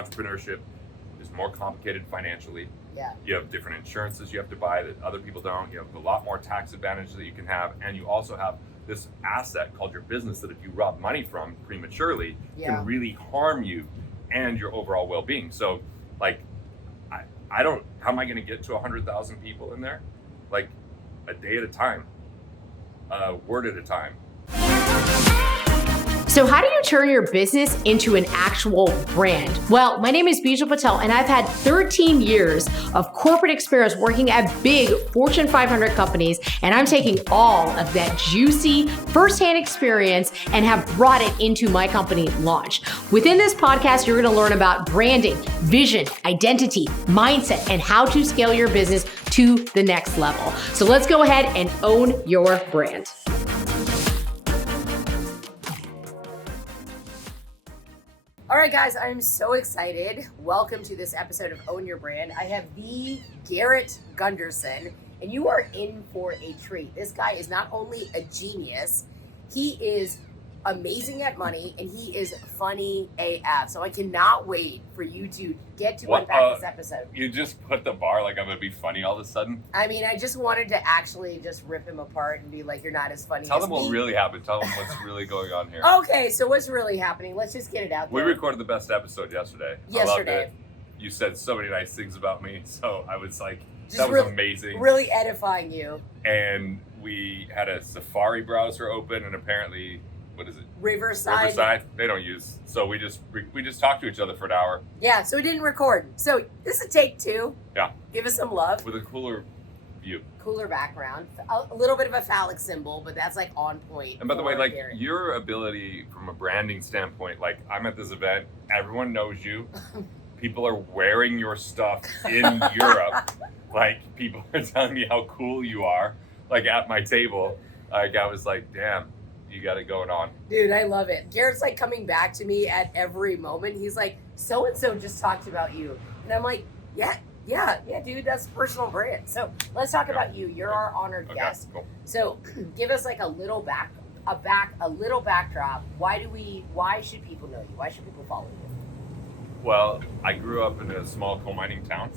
entrepreneurship is more complicated financially. Yeah. You have different insurances you have to buy that other people don't. You have a lot more tax advantages that you can have. And you also have this asset called your business that if you rob money from prematurely can really harm you and your overall well-being. So like, I don't, how am I going to get to 100,000 people in there? Like a day at a time, a word at a time. So how do you turn your business into an actual brand? Well, my name is Biagio Patel, and I've had 13 years of corporate experience working at big Fortune 500 companies, and I'm taking all of that juicy firsthand experience and have brought it into my company Launch. Within this podcast, you're going to learn about branding, vision, identity, mindset, and how to scale your business to the next level. So let's go ahead and own your brand. All right, guys, I'm so excited. Welcome to this episode of Own Your Brand. I have the Garrett Gunderson, and you are in for a treat. This guy is not only a genius, he is amazing at money, and he is funny AF. So I cannot wait for you to get to unpack this episode. You just put the bar like I'm going to be funny all of a sudden? I mean, I just wanted to actually just rip him apart and be like, you're not as funny as me. Tell them what really happened. Tell them what's really going on here. Okay, so what's really happening? Let's just get it out there. We recorded the best episode yesterday. I loved it. You said so many nice things about me, so I was like, that was amazing. Really edifying you. And we had a Safari browser open, and apparently, what is it? Riverside. They don't use. So we just talked to each other for an hour. Yeah, so we didn't record. So this is take two. Yeah. Give us some love. With a cooler view. Cooler background. A little bit of a phallic symbol, but that's like on point. And by the way, like Garrett. your ability from a branding standpoint, like I'm at this event, everyone knows you. People are wearing your stuff in Europe. Like people are telling me how cool you are. Like at my table, like I was like, damn. You got it going on. Dude, I love it. Garrett's like coming back to me at every moment. He's like, so-and-so just talked about you. And I'm like, yeah, dude, that's personal brand. So let's talk about you. You're our honored guest. Cool. So give us like a little backdrop. Why should people know you? Why should people follow you? Well, I grew up in a small coal mining town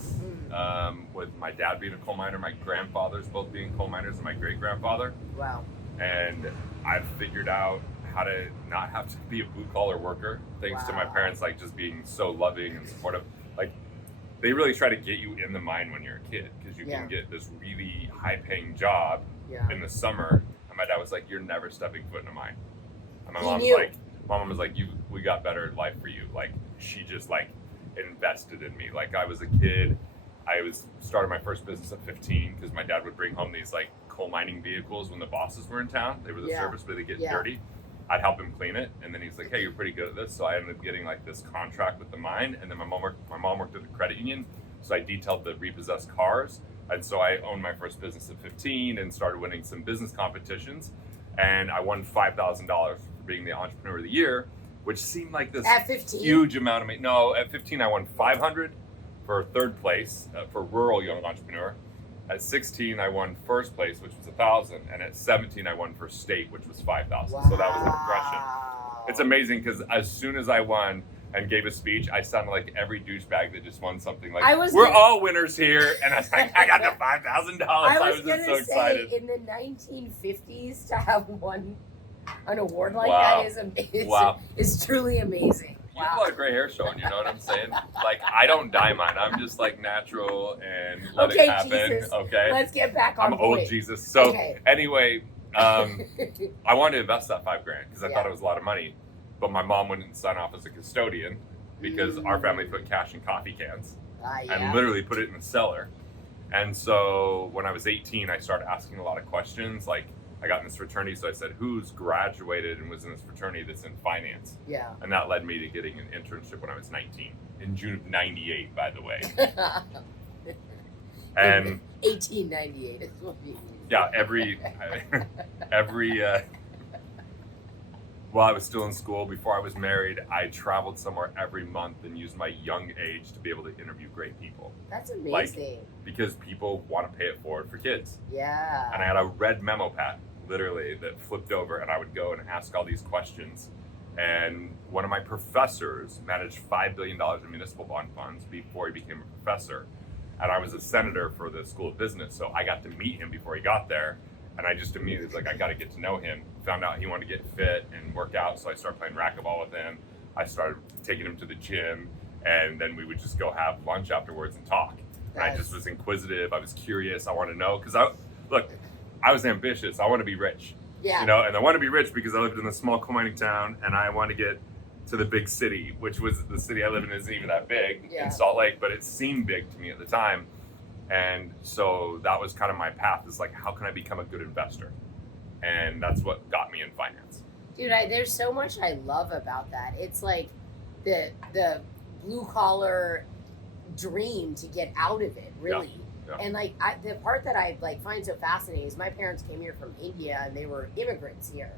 with my dad being a coal miner, my grandfathers both being coal miners, and my great-grandfather. Wow. And I've figured out how to not have to be a blue-collar worker, thanks to my parents, like, just being so loving and supportive. Like, they really try to get you in the mine when you're a kid, because you can get this really high-paying job in the summer. And my dad was like, you're never stepping foot in a mine. And my mom was like, we got better life for you. Like, she just, like, invested in me. Like, I was a kid. I started my first business at 15 because my dad would bring home these like coal mining vehicles when the bosses were in town. They were the service, but they get dirty. I'd help him clean it, and then he's like, "Hey, you're pretty good at this." So I ended up getting like this contract with the mine, and then my mom worked at the credit union, so I detailed the repossessed cars, and so I owned my first business at 15 and started winning some business competitions, and I won $5,000 for being the entrepreneur of the year, which seemed like this at 15? Huge amount of money. No, at 15 I won $500. For third place for rural young entrepreneur. At 16, I won first place, which was $1,000, and at 17, I won for state, which was $5,000. Wow. So that was a progression. It's amazing because as soon as I won and gave a speech, I sounded like every douchebag that just won something. Like we're all winners here, and I was like, I got the $5,000. I was just so excited. In the 1950s, to have won an award like that is amazing. Wow. It's truly amazing. You have a lot of gray hair showing, you know what I'm saying? Like, I don't dye mine. I'm just, like, natural and let it happen. Jesus. Okay? Let's get back on I'm old Jesus. So, anyway, I wanted to invest that $5,000 because I thought it was a lot of money. But my mom wouldn't sign off as a custodian because our family put cash in coffee cans and literally put it in the cellar. And so, when I was 18, I started asking a lot of questions, like, I got in this fraternity, so I said, who's graduated and was in this fraternity that's in finance? Yeah. And that led me to getting an internship when I was 19, in June of 98, by the way. And 1898 is what we while I was still in school, before I was married, I traveled somewhere every month and used my young age to be able to interview great people. That's amazing. Like, because people want to pay it forward for kids. Yeah. And I had a red memo pad, literally, that flipped over, and I would go and ask all these questions. And one of my professors managed $5 billion in municipal bond funds before he became a professor. And I was a senator for the School of Business, so I got to meet him before he got there. And I just immediately was like, I got to get to know him. Found out he wanted to get fit and work out, so I started playing racquetball with him. I started taking him to the gym, and then we would just go have lunch afterwards and talk. And I just was inquisitive. I was curious. I wanted to know, because I was ambitious. I want to be rich. Yeah. You know, and I want to be rich because I lived in a small coal mining town, and I want to get to the big city, which was the city I live in isn't even that big in Salt Lake, but it seemed big to me at the time. And so that was kind of my path, is like, how can I become a good investor? And that's what got me in finance. Dude, there's so much I love about that. It's like the blue collar dream to get out of it, really. Yeah. And like the part that I like find so fascinating is my parents came here from India, and they were immigrants here,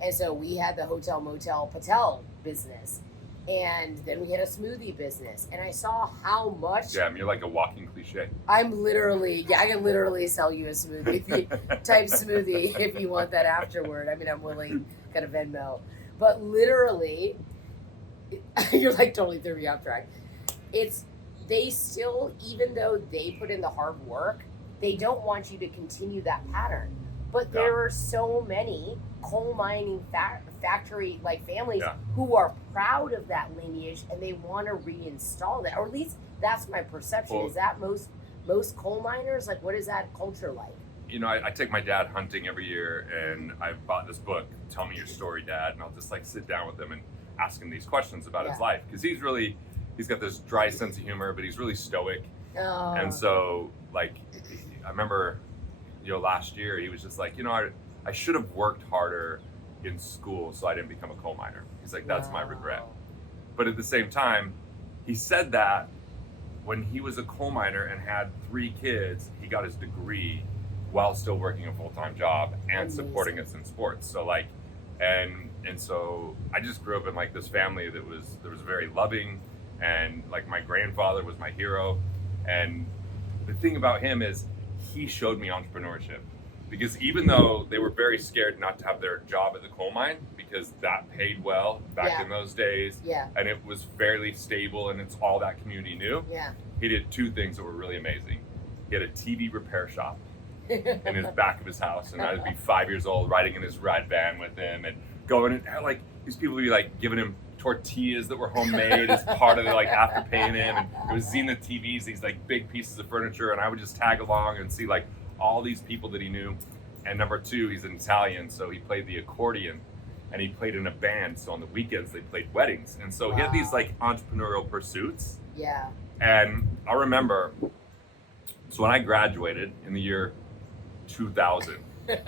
and so we had the hotel motel patel business, and then we had a smoothie business, and I saw how much. Yeah, I mean, you're like a walking cliche. I'm literally, I can literally sell you a smoothie type smoothie if you want that afterward. I mean, I'm willing, kind of Venmo, but literally, you're like totally threw me off track. They still, even though they put in the hard work, they don't want you to continue that pattern. But there are so many coal mining factory like families who are proud of that lineage, and they want to reinstall that, or at least that's my perception. Well, is that most coal miners? Like, what is that culture like? You know, I take my dad hunting every year, and I bought this book, Tell Me Your Story, Dad, and I'll just like sit down with him and ask him these questions about his life, because he's got this dry sense of humor, but he's really stoic. Oh. And so, like, I remember, you know, last year he was just like, you know, I should have worked harder in school so I didn't become a coal miner. He's like, that's my regret. But at the same time, he said that when he was a coal miner and had 3 kids, he got his degree while still working a full-time job and supporting us in sports. So like, and so I just grew up in like this family that was very loving. And like my grandfather was my hero. And the thing about him is he showed me entrepreneurship, because even though they were very scared not to have their job at the coal mine, because that paid well back in those days, and it was fairly stable, and it's all that community knew, he did 2 things that were really amazing. He had a TV repair shop in his back of his house, and I'd be 5 years old riding in his ride van with him and going, and like these people would be like giving him tortillas that were homemade as part of it, like after paying him, and it was Zenith TVs, these like big pieces of furniture, and I would just tag along and see like all these people that he knew. And number 2, he's an Italian, so he played the accordion, and he played in a band, so on the weekends they played weddings, and so he had these like entrepreneurial pursuits. And I remember, so when I graduated in the year 2000, it's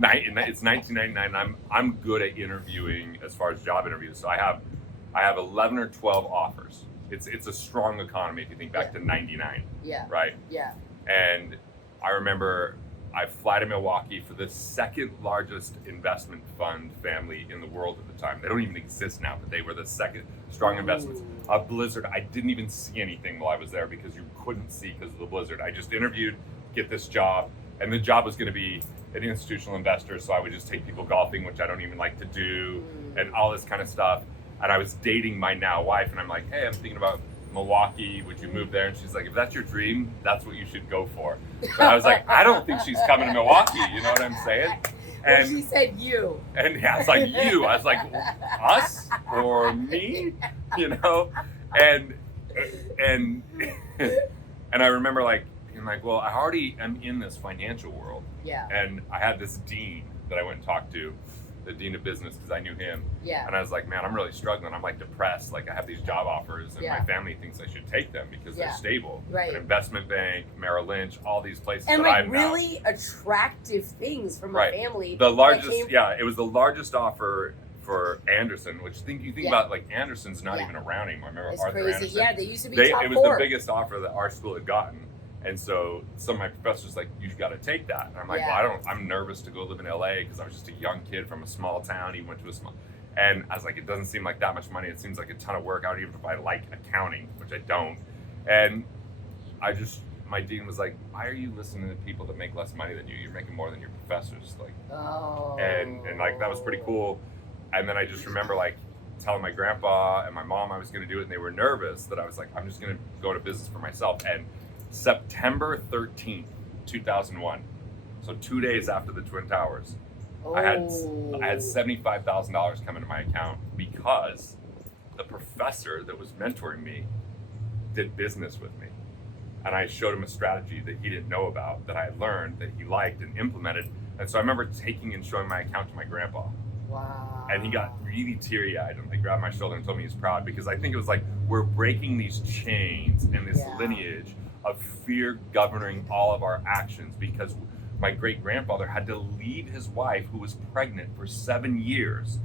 1999. I'm good at interviewing as far as job interviews. So I have 11 or 12 offers. It's a strong economy if you think back to 99. Right? And I remember I fly to Milwaukee for the second largest investment fund family in the world at the time. They don't even exist now, but they were the second strong investments. A blizzard. I didn't even see anything while I was there because you couldn't see because of the blizzard. I just interviewed, get this job. And the job was going to be an institutional investor, so I would just take people golfing, which I don't even like to do, and all this kind of stuff. And I was dating my now wife, and I'm like, hey, I'm thinking about Milwaukee. Would you move there? And she's like, if that's your dream, that's what you should go for. But I was like, I don't think she's coming to Milwaukee. You know what I'm saying? And she said you. And I was like, you. I was like, us or me? You know? And I remember like, well, I already am in this financial world. And I had this dean that I went and talked to, the dean of business, because I knew him. And I was like, man, I'm really struggling. I'm like depressed. Like I have these job offers, and my family thinks I should take them because they're stable. An investment bank, Merrill Lynch, all these places. And that like really attractive things from a family. The largest, it was the largest offer for Anderson, which you think about, like Anderson's not even around anymore. Remember it's Arthur crazy. Anderson? Yeah, they used to be top 4. It was the biggest offer that our school had gotten. And so some of my professors like, you've got to take that. And I'm like, well, I'm nervous to go live in LA because I was just a young kid from a small town. He went to a small, and I was like, it doesn't seem like that much money. It seems like a ton of work. I don't even if I like accounting, which I don't. And my dean was like, why are you listening to people that make less money than you? You're making more than your professors. Like, and like, that was pretty cool. And then I just remember like telling my grandpa and my mom I was going to do it, and they were nervous that I was like, I'm just going to go to business for myself. And September 13th, 2001, so 2 days after the Twin Towers, I had $75,000 come into my account because the professor that was mentoring me did business with me. And I showed him a strategy that he didn't know about, that I had learned, that he liked and implemented. And so I remember taking and showing my account to my grandpa. Wow. And he got really teary-eyed and like grabbed my shoulder and told me he's proud, because I think it was like, we're breaking these chains and this lineage of fear governing all of our actions, because my great-grandfather had to leave his wife, who was pregnant for 7 years,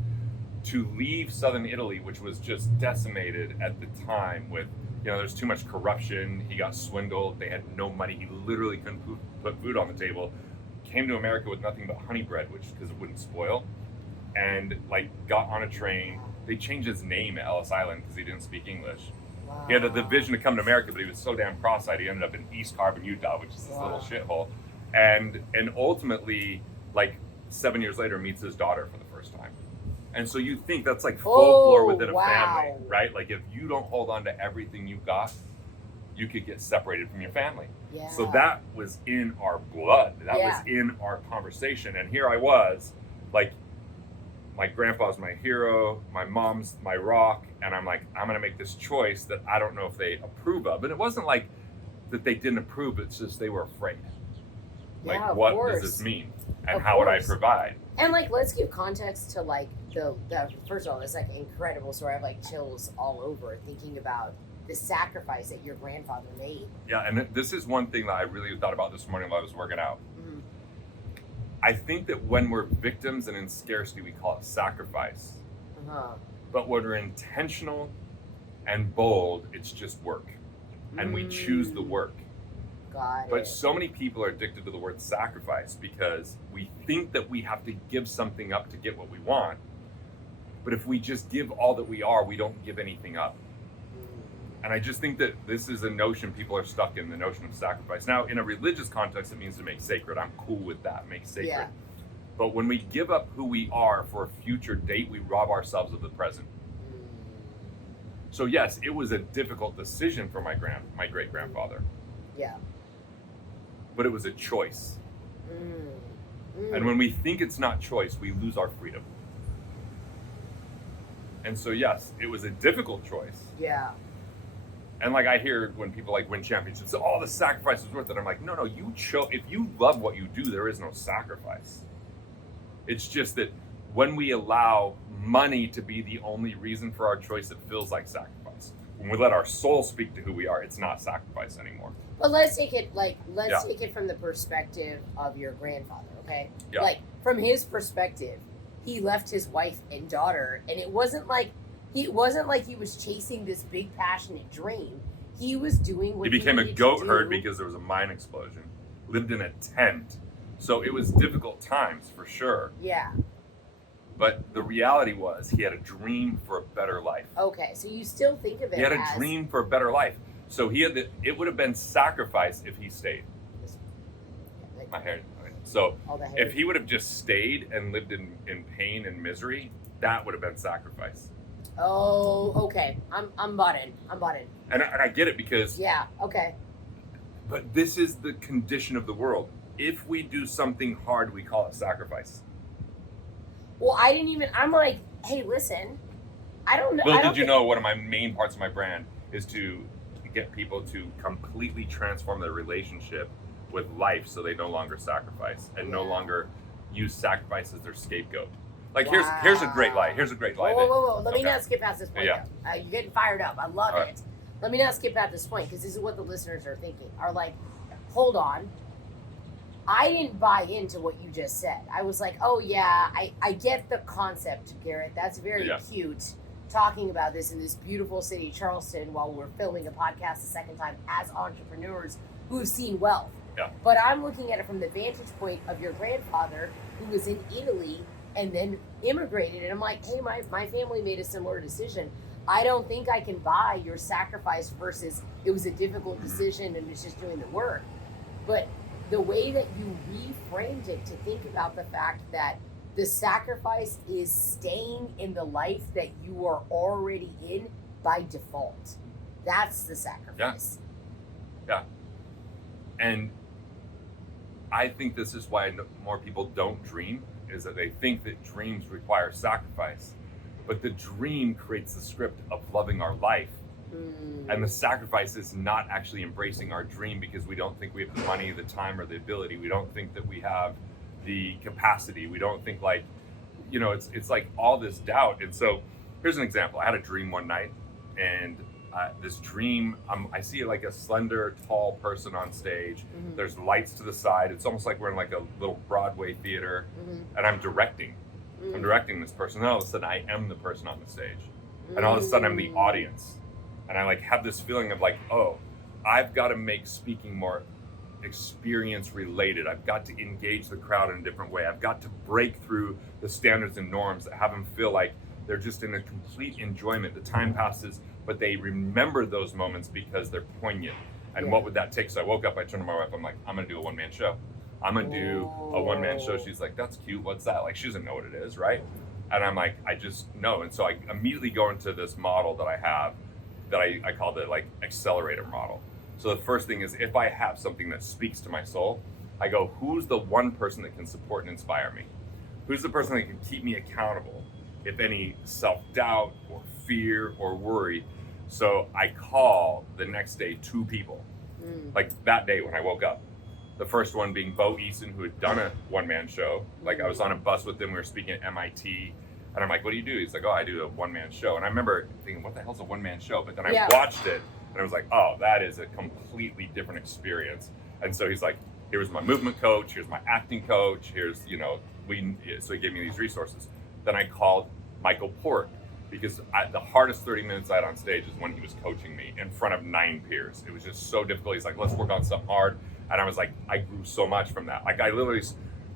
to leave southern Italy, which was just decimated at the time with, there's too much corruption. He got swindled. They had no money. He literally couldn't put food on the table. Came to America with nothing but honey bread, because it wouldn't spoil. And like got on a train. They changed his name at Ellis Island because he didn't speak English. Wow. He had the vision to come to America, but he was so damn cross-eyed, he ended up in East Carbon, Utah, which is this little shithole. And ultimately, like 7 years later, meets his daughter for the first time. And so you think that's like folklore within a family, right? Like if you don't hold on to everything you got, you could get separated from your family. Yeah. So that was in our blood. That was in our conversation. And here I was, like, my grandpa's my hero, my mom's my rock, and I'm like, I'm gonna make this choice that I don't know if they approve of. And it wasn't like that they didn't approve, it's just they were afraid. Like, what does this mean? And how would I provide? And like, let's give context to like the first of all, it's like an incredible story. I have like chills all over thinking about the sacrifice that your grandfather made. Yeah, and this is one thing that I really thought about this morning while I was working out. Mm-hmm. I think that when we're victims and in scarcity, we call it sacrifice. Uh-huh. But when we're intentional and bold, it's just work. And we choose the work. But so many people are addicted to the word sacrifice because we think that we have to give something up to get what we want. But if we just give all that we are, we don't give anything up. And I just think that this is a notion people are stuck in, the notion of sacrifice. Now, in a religious context, it means to make sacred. I'm cool with that, make sacred. Yeah. But when we give up who we are for a future date, we rob ourselves of the present. So yes, it was a difficult decision for my great-grandfather. Yeah. But it was a choice. And when we think it's not choice, we lose our freedom. And so yes, it was a difficult choice. Yeah. And like I hear when people like win championships, oh, the sacrifice is worth it. I'm like, no, you chose. If you love what you do, there is no sacrifice. It's just that when we allow money to be the only reason for our choice, it feels like sacrifice. When we let our soul speak to who we are, it's not sacrifice anymore. But let's take it take it from the perspective of your grandfather, okay? Yeah. Like from his perspective, he left his wife and daughter, and it wasn't like he was chasing this big passionate dream. He was doing what he became a goat herd because there was a mine explosion. Lived in a tent. So it was difficult times for sure. Yeah. But the reality was he had a dream for a better life. Okay, so you still think of it as... He had a dream for a better life. So it would have been sacrifice if he stayed. My hair. So if he would have just stayed and lived in pain and misery, that would have been sacrifice. Oh, okay. I'm bought in. And I get it because... Yeah, okay. But this is the condition of the world. If we do something hard, we call it sacrifice. Well, I'm like, hey, listen, I don't know. Little did you know, one of my main parts of my brand is to get people to completely transform their relationship with life so they no longer sacrifice and no longer use sacrifice as their scapegoat. Like, here's a great lie. Here's a great lie. Whoa. Let me not skip past this point. Yeah. You're getting fired up. I love it. Let me not skip past this point because this is what the listeners are thinking. Are like, hold on. I didn't buy into what you just said. I was like, oh yeah, I get the concept, Garrett. That's very cute. Talking about this in this beautiful city, Charleston, while we're filming a podcast the second time as entrepreneurs who've seen wealth. Yeah. But I'm looking at it from the vantage point of your grandfather who was in Italy and then immigrated. And I'm like, hey, my family made a similar decision. I don't think I can buy your sacrifice versus it was a difficult decision and it's just doing the work. But the way that you reframed it to think about the fact that The sacrifice is staying in the life that you are already in by default. That's the sacrifice. Yeah. And I think this is why more people don't dream, is that they think that dreams require sacrifice. But the dream creates the script of loving our life. And the sacrifice is not actually embracing our dream because we don't think we have the money, the time, or the ability. We don't think that we have the capacity. We don't think like, you know, it's like all this doubt. And so here's an example. I had a dream one night, and this dream, I see like a slender, tall person on stage. There's lights to the side. It's almost like we're in like a little Broadway theater, and I'm directing. I'm directing this person. And all of a sudden, I am the person on the stage, and all of a sudden, I'm the audience. And I like have this feeling of like, oh, I've got to make speaking more experience related. I've got to engage the crowd in a different way. I've got to break through the standards and norms that have them feel like they're just in a complete enjoyment. The time passes, but they remember those moments because they're poignant. And what would that take? So I woke up, I turned to my wife, I'm like, I'm going to do a one-man show. I'm going to do a one-man show. She's like, that's cute. What's that? Like, she doesn't know what it is, right? And I'm like, I just know. And so I immediately go into this model that I have that I call the like accelerator model. So the first thing is, if I have something that speaks to my soul, I go, who's the one person that can support and inspire me? Who's the person that can keep me accountable if any self-doubt or fear or worry? So I call the next day 2 people, like that day when I woke up. The first one being Bo Eason, who had done a one-man show. Like I was on a bus with him, we were speaking at MIT. And I'm like, what do you do? He's like, oh, I do a one-man show. And I remember thinking, what the hell's a one-man show? But then I watched it, and I was like, oh, that is a completely different experience. And so he's like, here's my movement coach, here's my acting coach, here's, you know, so he gave me these resources. Then I called Michael Port, because the hardest 30 minutes I had on stage is when he was coaching me in front of 9 peers. It was just so difficult. He's like, let's work on something hard. And I was like, I grew so much from that. Like I literally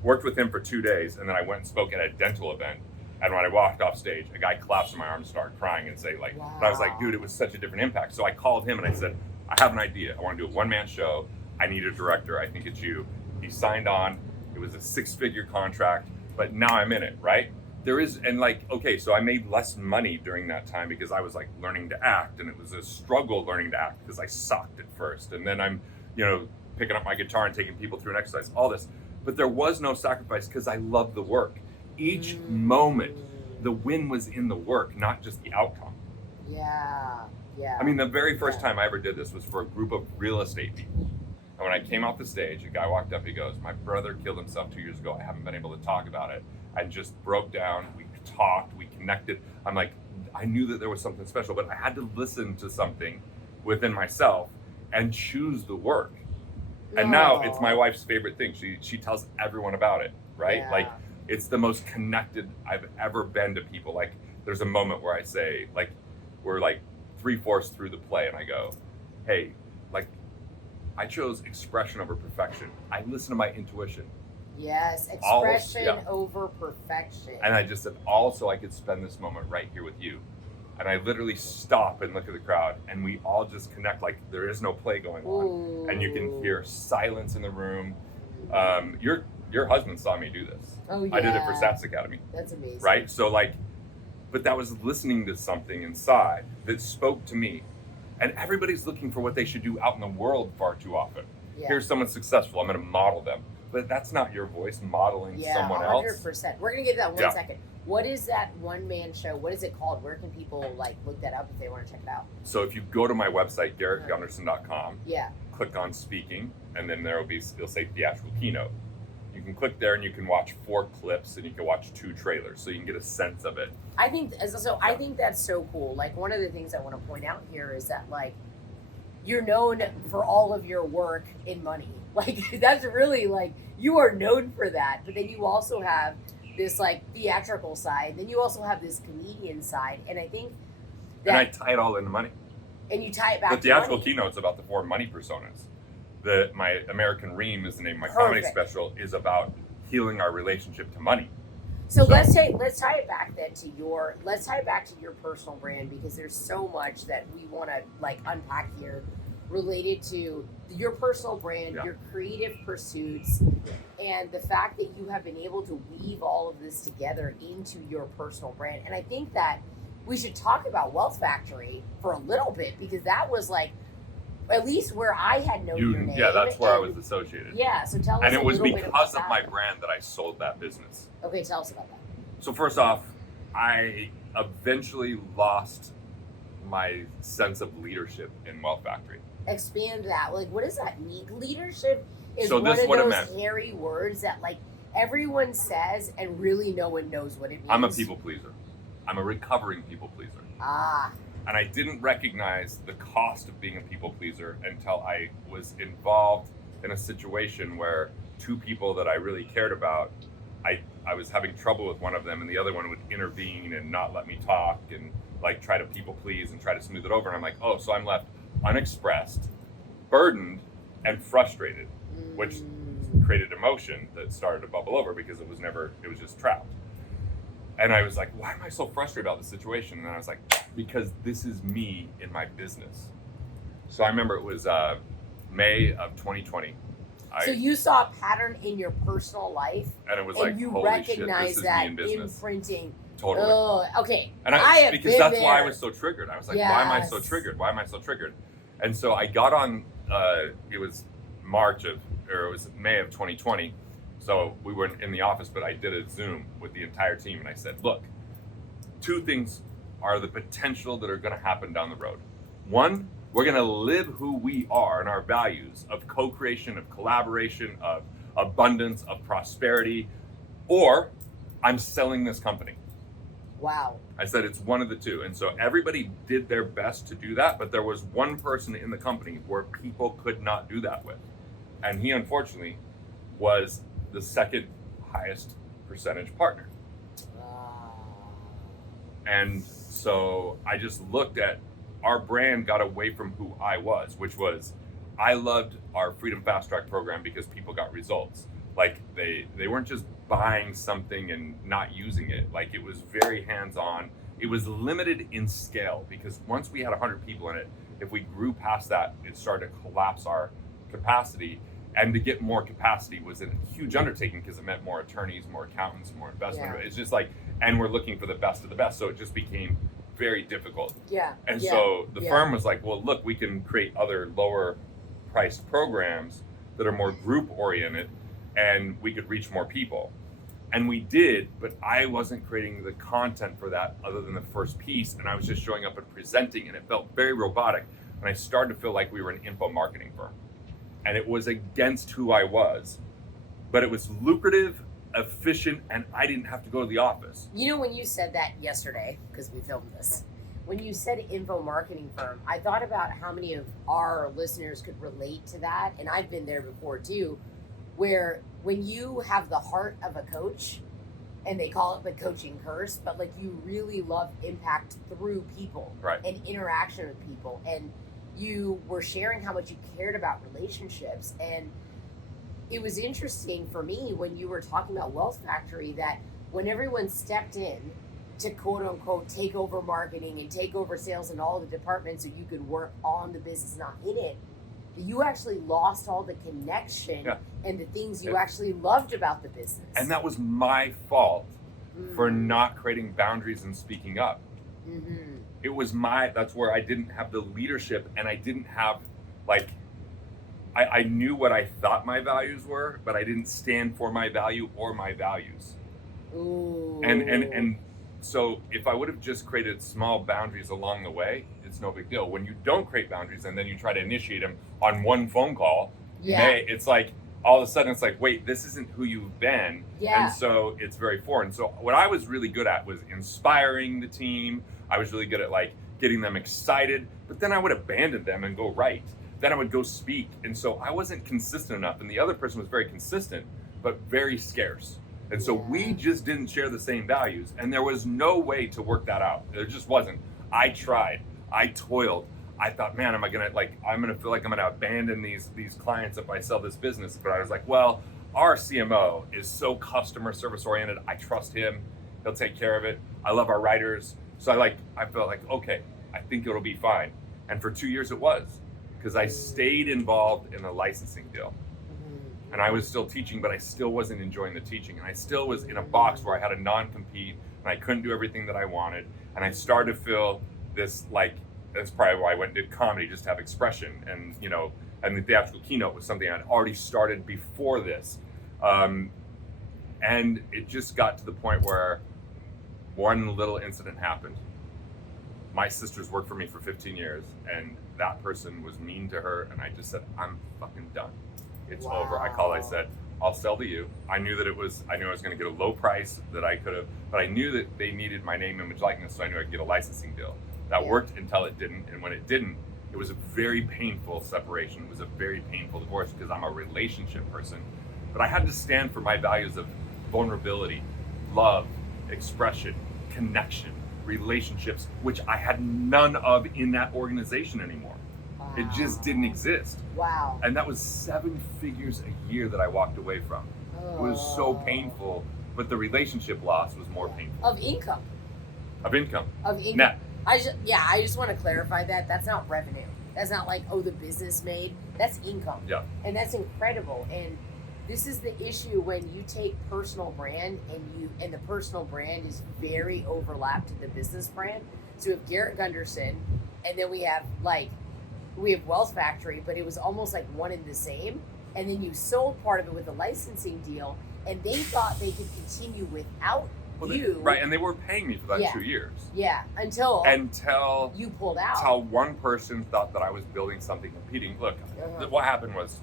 worked with him for 2 days, and then I went and spoke at a dental event. And when I walked off stage, a guy collapsed in my arms, started crying, and say like, and I was like, dude, it was such a different impact. So I called him and I said, I have an idea. I want to do a one-man show. I need a director. I think it's you. He signed on. It was a 6-figure contract, but now I'm in it, right? There is, and like, okay, so I made less money during that time because I was like learning to act, and it was a struggle learning to act because I sucked at first. And then I'm, you know, picking up my guitar and taking people through an exercise, all this. But there was no sacrifice because I love the work. Each moment, the win was in the work, not just the outcome. Yeah. I mean, the very first time I ever did this was for a group of real estate people. And when I came off the stage, a guy walked up, he goes, my brother killed himself 2 years ago. I haven't been able to talk about it. I just broke down. We talked, we connected. I'm like, I knew that there was something special, but I had to listen to something within myself and choose the work. And now it's my wife's favorite thing. She tells everyone about it, right? Yeah. Like, it's the most connected I've ever been to people. Like, there's a moment where I say, like, we're like 3/4 through the play, and I go, hey, like, I chose expression over perfection. I listen to my intuition. Yes, expression over perfection. And I just said, also, I could spend this moment right here with you. And I literally stop and look at the crowd, and we all just connect like there is no play going on. Ooh. And you can hear silence in the room. Your husband saw me do this. Oh, yeah. I did it for Stats Academy. That's amazing. Right? So like, but that was listening to something inside that spoke to me. And everybody's looking for what they should do out in the world far too often. Yeah. Here's someone successful, I'm gonna model them. But that's not your voice modeling someone else. 100%. We're gonna get that one second. What is that one-man show? What is it called? Where can people like look that up if they want to check it out? So if you go to my website, GarrettGunderson.com, click on speaking, and then it'll say theatrical keynote. You can click there and you can watch 4 clips and you can watch 2 trailers, so you can get a sense of it. I think that's so cool. Like, one of the things I want to point out here is that, like, you're known for all of your work in money. Like, that's really, like, you are known for that. But then you also have this, like, theatrical side. Then you also have this comedian side. And I think that... And I tie it all into money. And you tie it back to money. The theatrical keynote's about the 4 money personas. My American Ream is the name of my comedy special, is about healing our relationship to money. So let's tie it back then to your personal brand, because there's so much that we want to like unpack here. related to your personal brand, Yeah. your creative pursuits, and the fact that you have been able to weave all of this together into your personal brand. And I think that we should talk about Wealth Factory for a little bit, because that was like, at least where I had known your name. Yeah, that's where I was associated. Yeah, so tell us And it a was little bit about because of that. my brand that I sold that business. Okay, tell us about that. So first off, I eventually lost my sense of leadership in Wealth Factory. Expand that. Like, what does that mean? Leadership is So one this of what it those meant. hairy words that like everyone says and really no one knows what it means. I'm a people pleaser. I'm a recovering people pleaser. Ah, And I didn't recognize the cost of being a people pleaser until I was involved in a situation where two people that I really cared about, I was having trouble with one of them, and the other one would intervene and not let me talk and like try to people please and try to smooth it over. And I'm like, oh, so I'm left unexpressed, burdened, and frustrated, which created emotion that started to bubble over because it was just trapped. And I was like, why am I so frustrated about the situation? And I was like, because this is me in my business. So I remember it was May of 2020. so you saw a pattern in your personal life, and it was and like, you holy shit, recognize this is that me in business. imprinting. Totally. Oh, okay. And I have because been that's why I there. was so triggered. I was like, why am I so Yes. triggered? Why am I so triggered? And so I got on, it was May of 2020. So we were in the office, but I did a Zoom with the entire team. And I said, look, two things are the potential that are going to happen down the road. One, we're going to live who we are and our values of co-creation, of collaboration, of abundance, of prosperity, or I'm selling this company. Wow. I said it's one of the two. And so everybody did their best to do that, but there was one person in the company where people could not do that with. And he unfortunately was the second highest percentage partner. And so I just looked at our brand got away from who I was, which was I loved our Freedom Fast Track program because people got results. Like they weren't just buying something and not using it. Like it was very hands-on. It was limited in scale because once we had 100 people in it, if we grew past that, it started to collapse our capacity. And to get more capacity was a huge undertaking because it meant more attorneys, more accountants, more investment. Yeah. It's just like, and we're looking for the best of the best. So it just became very difficult. Yeah. And yeah, so the yeah. firm was like, well, look, we can create other lower priced programs that are more group oriented and we could reach more people. And we did, but I wasn't creating the content for that other than the first piece. And I was just showing up and presenting and it felt very robotic. And I started to feel like we were an info marketing firm. And it was against who I was, but it was lucrative, efficient, and I didn't have to go to the office. You know, when you said that yesterday, because we filmed this, when you said info marketing firm, I thought about how many of our listeners could relate to that. And I've been there before too, where when you have the heart of a coach, and they call it the coaching curse, but like you really love impact through people Right. and interaction with people. And you were sharing how much you cared about relationships. And it was interesting for me when you were talking about Wealth Factory that when everyone stepped in to quote unquote take over marketing and take over sales and all the departments so you could work on the business, not in it, you actually lost all the connection Yeah. and the things you Yeah. actually loved about the business. And that was my fault for Mm. not creating boundaries and speaking up. Mhm. It was that's where I didn't have the leadership and I didn't have like, I knew what I thought my values were, but I didn't stand for my value or my values. Ooh. And so if I would have just created small boundaries along the way, it's no big deal. When you don't create boundaries and then you try to initiate them on one phone call, Yeah. it's like all of a sudden it's like, wait, this isn't who you've been. Yeah. And so it's very foreign. So what I was really good at was inspiring the team. I was really good at like getting them excited, but then I would abandon them and go write. Then I would go speak. And so I wasn't consistent enough. And the other person was very consistent, but very scarce. And so we just didn't share the same values. And there was no way to work that out. There just wasn't. I tried. I toiled. I thought, man, I'm gonna feel like I'm gonna abandon these clients if I sell this business. But I was like, well, our CMO is so customer service oriented. I trust him. He'll take care of it. I love our writers. So I felt like, okay, I think it'll be fine. And for 2 years it was. because I stayed involved in a licensing deal. And I was still teaching, but I still wasn't enjoying the teaching. And I still was in a box where I had a non-compete and I couldn't do everything that I wanted. And I started to feel this, like, that's probably why I went and did comedy, just to have expression. And, you know, and the theatrical keynote was something I'd already started before this. And it just got to the point where one little incident happened. My sisters worked for me for 15 years, and that person was mean to her. And I just said, I'm fucking done. It's over. I said, I'll sell to you. I knew I was going to get a low price that I could have, but I knew that they needed my name, image, likeness, so I knew I'd get a licensing deal. That worked until it didn't. And when it didn't, it was a very painful separation. It was a very painful divorce because I'm a relationship person. But I had to stand for my values of vulnerability, love, expression, connection, relationships, which I had none of in that organization anymore. It just didn't exist. Wow. And that was 7 figures a year that I walked away from. It was so painful, but the relationship loss was more painful. Of income. Of income. Of income. Net. I just want to clarify that. That's not revenue. That's not like, oh, the business made. That's income. Yeah. And that's incredible. And this is the issue when you take personal brand and the personal brand is very overlapped to the business brand. So we have Garrett Gunderson, and then we have Wealth Factory, but it was almost like one and the same. And then you sold part of it with a licensing deal, and they thought they could continue without you. Right, and they were paying me for that 2 years. Yeah, until you pulled out. Until one person thought that I was building something competing. Look, what happened was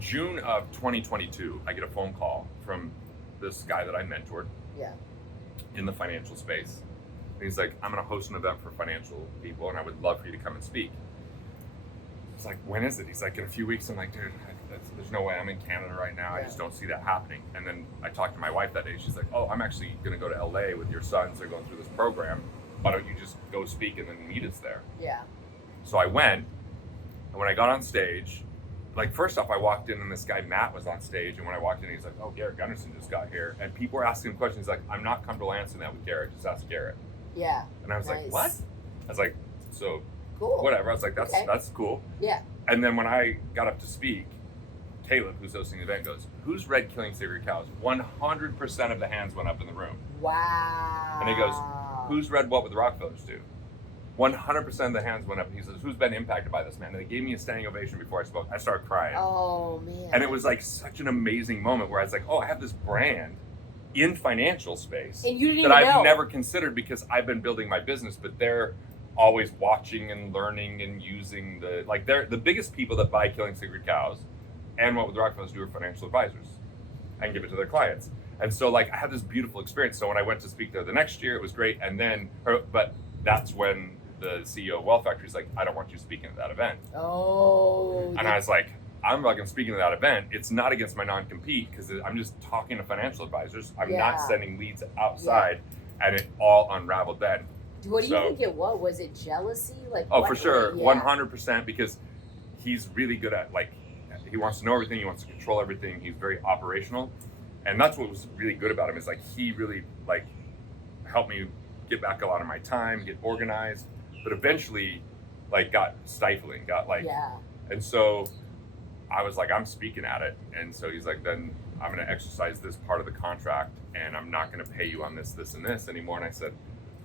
June of 2022, I get a phone call from this guy that I mentored in the financial space. And he's like, I'm going to host an event for financial people, and I would love for you to come and speak. It's like, when is it? He's like, in a few weeks. I'm like, dude, there's no way. I'm in Canada right now. I just don't see that happening. And then I talked to my wife that day. She's like, oh, I'm actually going to go to LA with your sons. They're going through this program. Why don't you just go speak and then meet us there? Yeah. So I went, and when I got on stage, like, first off, I walked in and this guy, Matt, was on stage. And when I walked in, he's like, oh, Garrett Gunderson just got here. And people were asking him questions. He's like, I'm not comfortable answering that with Garrett. Just ask Garrett. Yeah. And I was like, what? I was like, so cool. Whatever. I was like, that's cool. Yeah. And then when I got up to speak, Caleb, who's hosting the event, goes, who's read Killing Sacred Cows? 100% of the hands went up in the room. Wow. And he goes, who's read What Would the Rockefellers Do? 100% of the hands went up. And he says, who's been impacted by this, man? And they gave me a standing ovation before I spoke. I started crying. Oh, man. And it was like such an amazing moment where I was like, oh, I have this brand in financial space and you didn't that even I've know. never considered because I've been building my business, but they're always watching and learning and using they're the biggest people that buy Killing Sacred Cows and What Would the Rockefellers Do are financial advisors and give it to their clients. And so I had this beautiful experience. So when I went to speak there the next year, it was great. And then, but that's when the CEO of Wealth Factory is like, I don't want you speaking at that event. Oh. And I was like, I'm fucking speaking at that event. It's not against my non-compete because I'm just talking to financial advisors. I'm not sending leads outside, and it all unraveled then. What do you think it was? Was it jealousy? Oh, for sure, 100%. Because he's really good at he wants to know everything. He wants to control everything. He's very operational, and that's what was really good about him. Is he really helped me get back a lot of my time, get organized, but eventually got stifling. And so I was like, I'm speaking at it. And so he's like, then I'm going to exercise this part of the contract and I'm not going to pay you on this, this, and this anymore. And I said,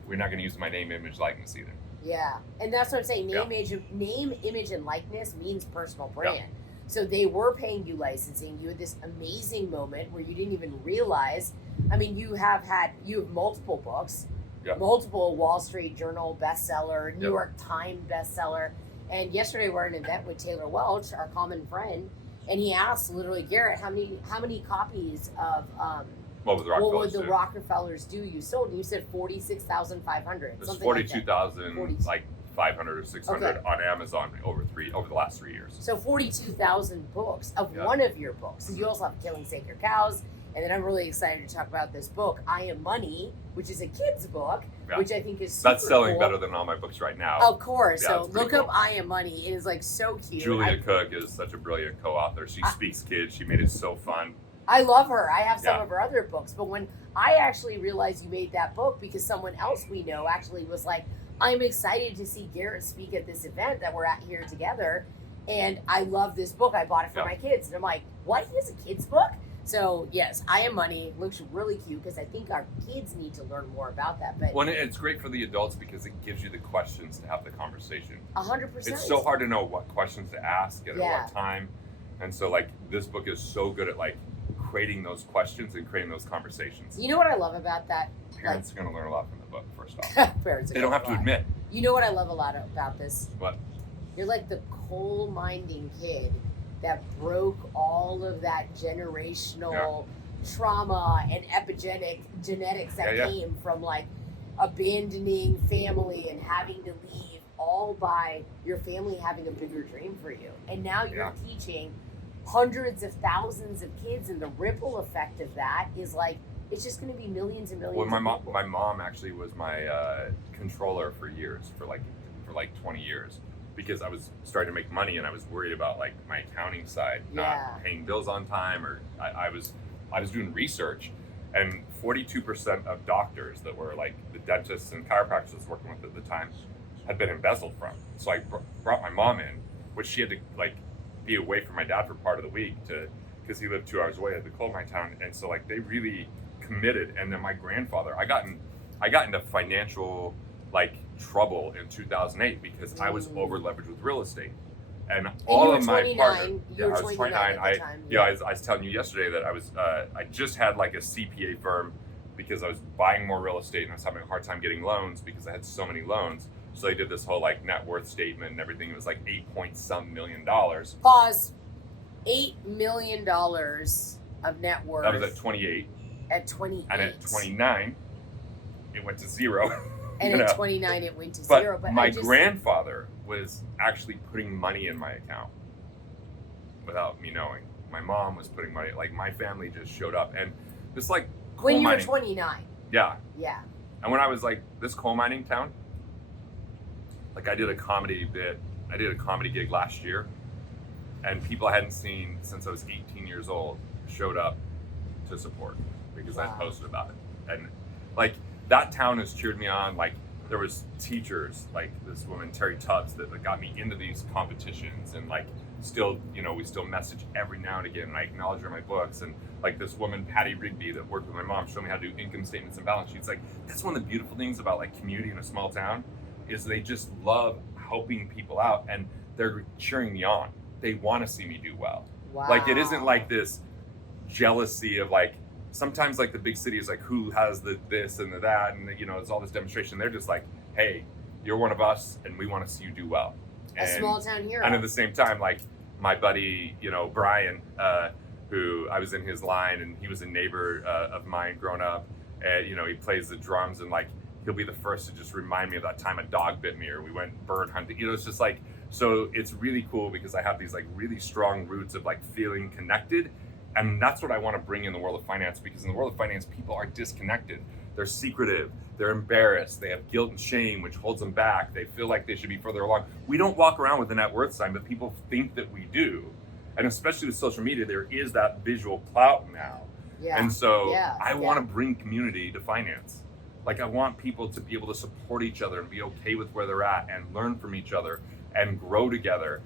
we're not going to use my name, image, likeness either. Yeah. And that's what I'm saying. Name, image, and likeness means personal brand. Yeah. So they were paying you licensing. You had this amazing moment where you didn't even realize. I mean, you have multiple books, multiple Wall Street Journal bestseller, New York Times bestseller. And yesterday we're at an event with Taylor Welch, our common friend, and he asked literally, Garrett, how many copies of What Would the Rockefellers Do you sold? And you said 46,500. It's 42,500 or 600 on Amazon over the last 3 years. So 42,000 books of one of your books. And you also have Killing Sacred Cows. And then I'm really excited to talk about this book, I Am Money, which is a kid's book, which I think is super That's selling cool. better than all my books right now. Of course. Yeah, so look up I Am Money. It is so cute. Julia Cook is such a brilliant co-author. She speaks kids. She made it so fun. I love her. I have some of her other books. But when I actually realized you made that book, because someone else we know actually was like, I'm excited to see Garrett speak at this event that we're at here together. And I love this book. I bought it for my kids. And I'm like, what? He has a kid's book? So, yes, I Am Money looks really cute because I think our kids need to learn more about that. But well, it's great for the adults because it gives you the questions to have the conversation. 100%. It's so hard to know what questions to ask and at what time. And so, like, this book is so good at, like, creating those questions and creating those conversations. You know what I love about that? Parents are going to learn a lot from the book, first off. Parents they don't have to admit. You know what I love a lot about this? What? You're like the coal-minding kid that broke all of that generational trauma and genetics that came from like abandoning family and having to leave, all by your family having a bigger dream for you. And now you're teaching hundreds of thousands of kids, and the ripple effect of that is like, it's just going to be millions and millions. Well, my mom actually was my controller for years, for like 20 years. Because I was starting to make money and I was worried about like my accounting side, not paying bills on time, or I was doing research, and 42% of doctors that were like the dentists and chiropractors I was working with at the time had been embezzled from. So I brought my mom in, which she had to like be away from my dad for part of the week because he lived 2 hours away at the coal mine town, and so like they really committed. And then my grandfather, I got into financial like trouble in 2008 because I was over leveraged with real estate, and all of my partners. I was 29. I was telling you yesterday that I just had like a CPA firm because I was buying more real estate and I was having a hard time getting loans because I had so many loans. So they did this whole like net worth statement and everything. It was like $8 million. Pause. $8 million of net worth. That was at 28. At 28. And at 29, it went to zero. And at 29, it went to zero. But my grandfather was actually putting money in my account without me knowing. My mom was putting money. Like, my family just showed up. And this, like, coal when you mining, were 29. Yeah. Yeah. And when I was, like, this coal mining town, like, I did a comedy gig last year. And people I hadn't seen since I was 18 years old showed up to support because I posted about it. And, like, that town has cheered me on. Like, there was teachers, like this woman, Terry Tubbs, that got me into these competitions, and like still, we still message every now and again, and I acknowledge her in my books. And like this woman, Patty Rigby, that worked with my mom, showed me how to do income statements and balance sheets. Like, that's one of the beautiful things about like community in a small town, is they just love helping people out, and they're cheering me on. They want to see me do well. Wow. Like, it isn't like this jealousy of like, sometimes like the big city is like, who has the this and the that, and it's all this demonstration. They're just like, hey, you're one of us and we want to see you do well. A small town hero. And at the same time, like my buddy, Brian, who I was in his line, and he was a neighbor of mine growing up, and he plays the drums, and like he'll be the first to just remind me of that time a dog bit me or we went bird hunting. It's just like, so it's really cool because I have these like really strong roots of like feeling connected. And that's what I want to bring in the world of finance, because in the world of finance, people are disconnected. They're secretive. They're embarrassed. They have guilt and shame, which holds them back. They feel like they should be further along. We don't walk around with a net worth sign, but people think that we do. And especially with social media, there is that visual clout now. Yeah. And so I want to bring community to finance. Like, I want people to be able to support each other and be okay with where they're at and learn from each other and grow together.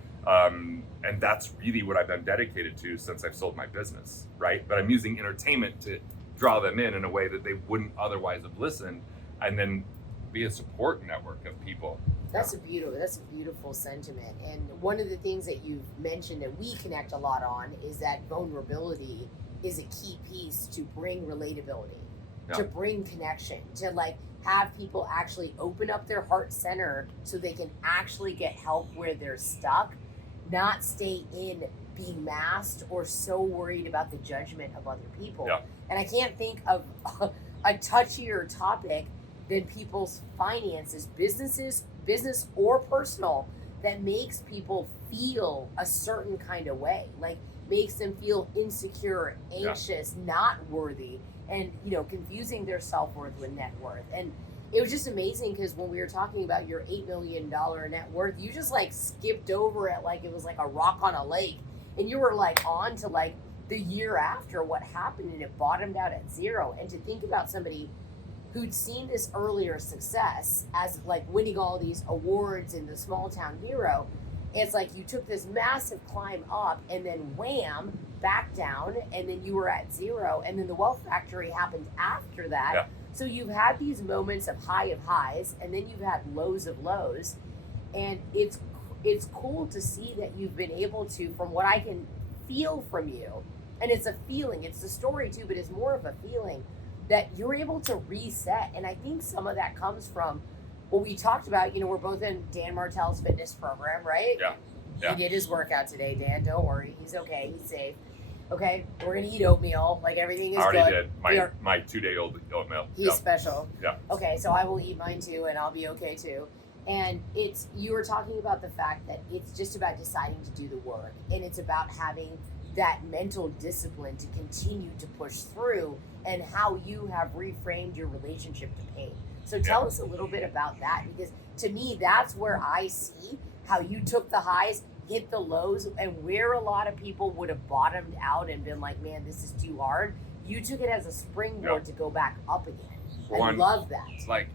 And that's really what I've been dedicated to since I've sold my business, right? But I'm using entertainment to draw them in a way that they wouldn't otherwise have listened, and then be a support network of people. That's a beautiful sentiment. And one of the things that you've mentioned that we connect a lot on is that vulnerability is a key piece to bring relatability, to bring connection, to like have people actually open up their heart center so they can actually get help where they're stuck, not stay in being masked or so worried about the judgment of other people. Yeah. And I can't think of a touchier topic than people's finances, business or personal, that makes people feel a certain kind of way, like makes them feel insecure, anxious, not worthy, and confusing their self-worth with net worth. And it was just amazing because when we were talking about your $8 million net worth, you just like skipped over it like it was like a rock on a lake, and you were like on to like the year after what happened, and it bottomed out at zero. And to think about somebody who'd seen this earlier success as like winning all these awards and the small town hero. It's like you took this massive climb up and then wham, back down, and then you were at zero, and then the Wealth Factory happened after that. Yeah. So you've had these moments of high of highs, and then you've had lows of lows, and it's cool to see that you've been able to, from what I can feel from you, and it's a feeling, it's a story too, but it's more of a feeling that you're able to reset. And I think some of that comes from what we talked about. You know, we're both in Dan Martell's fitness program, right? Yeah. He did his workout today, Dan. Don't worry. He's okay. He's safe. Okay. We're going to eat oatmeal. Like, everything is good. I already did. My 2-day-old oatmeal. He's special. Yeah. Okay. So I will eat mine too, and I'll be okay too. And you were talking about the fact that it's just about deciding to do the work, and it's about having that mental discipline to continue to push through, and how you have reframed your relationship to pain. So tell us a little bit about that, because to me, that's where I see how you took the highs, hit the lows, and where a lot of people would have bottomed out and been like, man, this is too hard. You took it as a springboard to go back up again. I love that. It's like,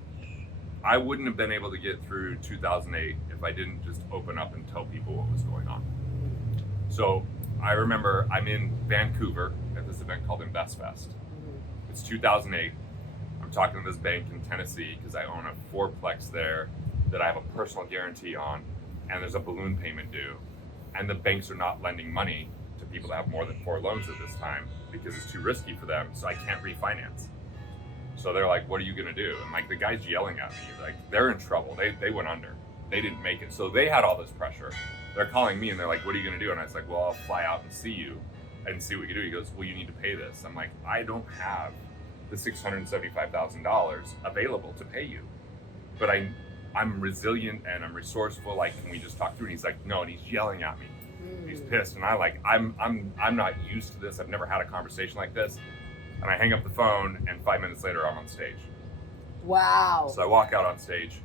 I wouldn't have been able to get through 2008 if I didn't just open up and tell people what was going on. So I remember I'm in Vancouver at this event called InvestFest. It's 2008. I'm talking to this bank in Tennessee because I own a fourplex there that I have a personal guarantee on, and there's a balloon payment due. And the banks are not lending money to people that have more than 4 loans at this time because it's too risky for them, so I can't refinance. So they're like, what are you gonna do? And like, the guy's yelling at me, like, they're in trouble. They went under. They didn't make it. So they had all this pressure. They're calling me and they're like, what are you gonna do? And I was like, well, I'll fly out and see you and see what you can do. He goes, well, you need to pay this. I'm like, I don't have the $675,000 available to pay you. But I'm resilient and I'm resourceful. Like, can we just talk through? And he's like, no, and he's yelling at me. He's pissed. And I'm not used to this. I've never had a conversation like this. And I hang up the phone, and 5 minutes later, I'm on stage. Wow. So I walk out on stage,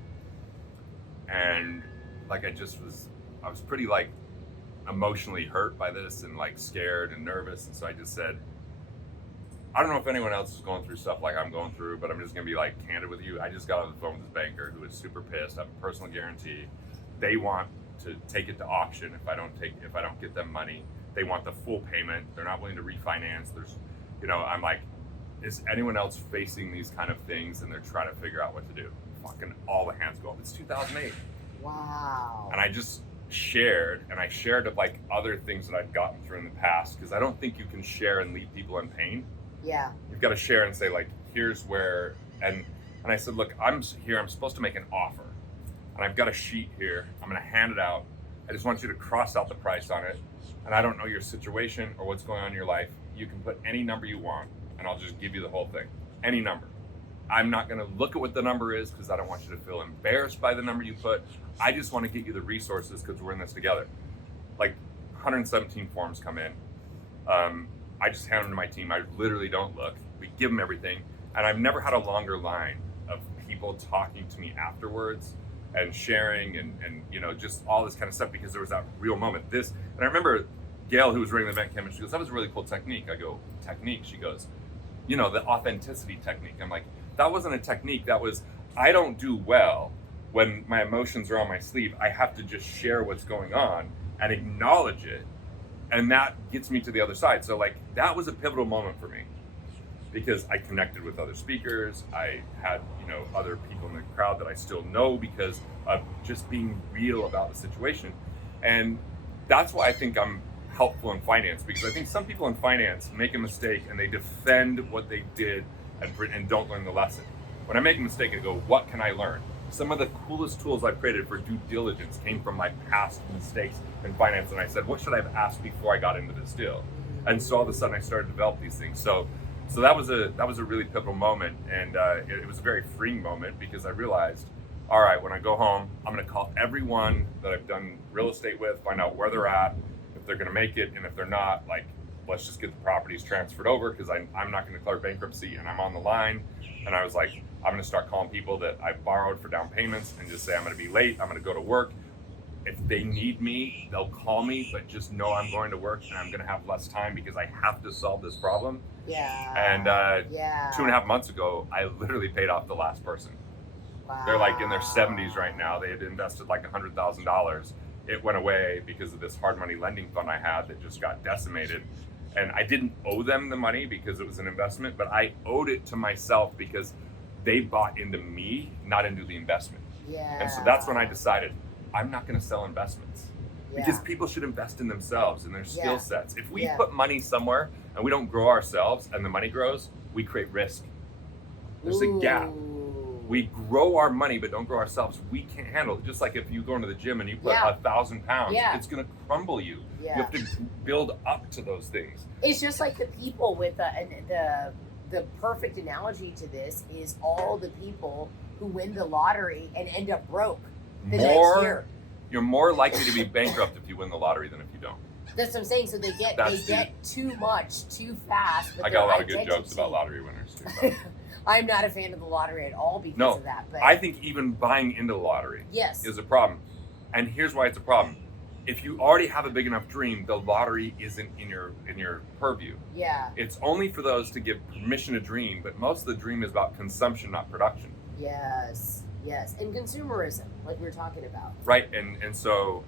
and like, I was pretty like emotionally hurt by this, and like scared and nervous. And so I just said, I don't know if anyone else is going through stuff like I'm going through, but I'm just gonna be like candid with you. I just got off the phone with this banker who is super pissed. I have a personal guarantee. They want to take it to auction if I don't get them money. They want the full payment. They're not willing to refinance. I'm like, is anyone else facing these kind of things? And they're trying to figure out what to do. Fucking all the hands go up. It's 2008. Wow. And I just shared of like other things that I'd gotten through in the past, because I don't think you can share and leave people in pain. Yeah. You've got to share and say, like, here's where, and I said, look, I'm here, I'm supposed to make an offer. And I've got a sheet here. I'm going to hand it out. I just want you to cross out the price on it. And I don't know your situation or what's going on in your life. You can put any number you want, and I'll just give you the whole thing. Any number. I'm not going to look at what the number is because I don't want you to feel embarrassed by the number you put. I just want to get you the resources because we're in this together. Like, 117 forms come in. I just hand them to my team. I literally don't look. We give them everything. And I've never had a longer line of people talking to me afterwards and sharing and just all this kind of stuff, because there was that real moment. And I remember Gail, who was running the event, came and she goes, that was a really cool technique. I go, technique? She goes, the authenticity technique. I'm like, that wasn't a technique. That was, I don't do well when my emotions are on my sleeve. I have to just share what's going on and acknowledge it. And that gets me to the other side. So like, that was a pivotal moment for me, because I connected with other speakers. I had, other people in the crowd that I still know because of just being real about the situation. And that's why I think I'm helpful in finance, because I think some people in finance make a mistake and they defend what they did and don't learn the lesson. When I make a mistake, I go, what can I learn? Some of the coolest tools I've created for due diligence came from my past mistakes in finance. And I said, what should I have asked before I got into this deal? And so all of a sudden I started to develop these things. So that was a really pivotal moment. And it was a very freeing moment, because I realized, all right, when I go home, I'm going to call everyone that I've done real estate with, find out where they're at, if they're going to make it. And if they're not, like, let's just get the properties transferred over, because I'm not going to declare bankruptcy and I'm on the line. And I was like, I'm going to start calling people that I borrowed for down payments and just say, I'm going to be late. I'm going to go to work. if they need me, they'll call me, but just know I'm going to work and I'm going to have less time because I have to solve this problem. Yeah. And 2.5 months ago, I literally paid off the last person. Wow. They're like in their 70s right now. They had invested like $100,000. It went away because of this hard money lending fund I had that just got decimated. And I didn't owe them the money because it was an investment, but I owed it to myself because they bought into me, not into the investment. Yeah. And so that's when I decided I'm not going to sell investments because Yeah. people should invest in themselves and their skill sets. If we Yeah. put money somewhere and we don't grow ourselves and the money grows, we create risk. There's a gap. We grow our money but don't grow ourselves. We can't handle it. Just like if you go into the gym and you put 1,000 pounds, it's going to crumble you. Yeah. You have to build up to those things. It's just like the people with the perfect analogy to this is all the people who win the lottery and end up broke the next year. You're more likely to be bankrupt if you win the lottery than if you don't. That's what I'm saying. So they get too much too fast. I got a lot of good jokes about lottery winners too. I'm not a fan of the lottery at all because of that. But I think even buying into the lottery is a problem. And here's why it's a problem. If you already have a big enough dream, the lottery isn't in your purview. Yeah. It's only for those to give permission to dream, but most of the dream is about consumption, not production. Yes. Yes. And consumerism, like we were talking about. Right. And so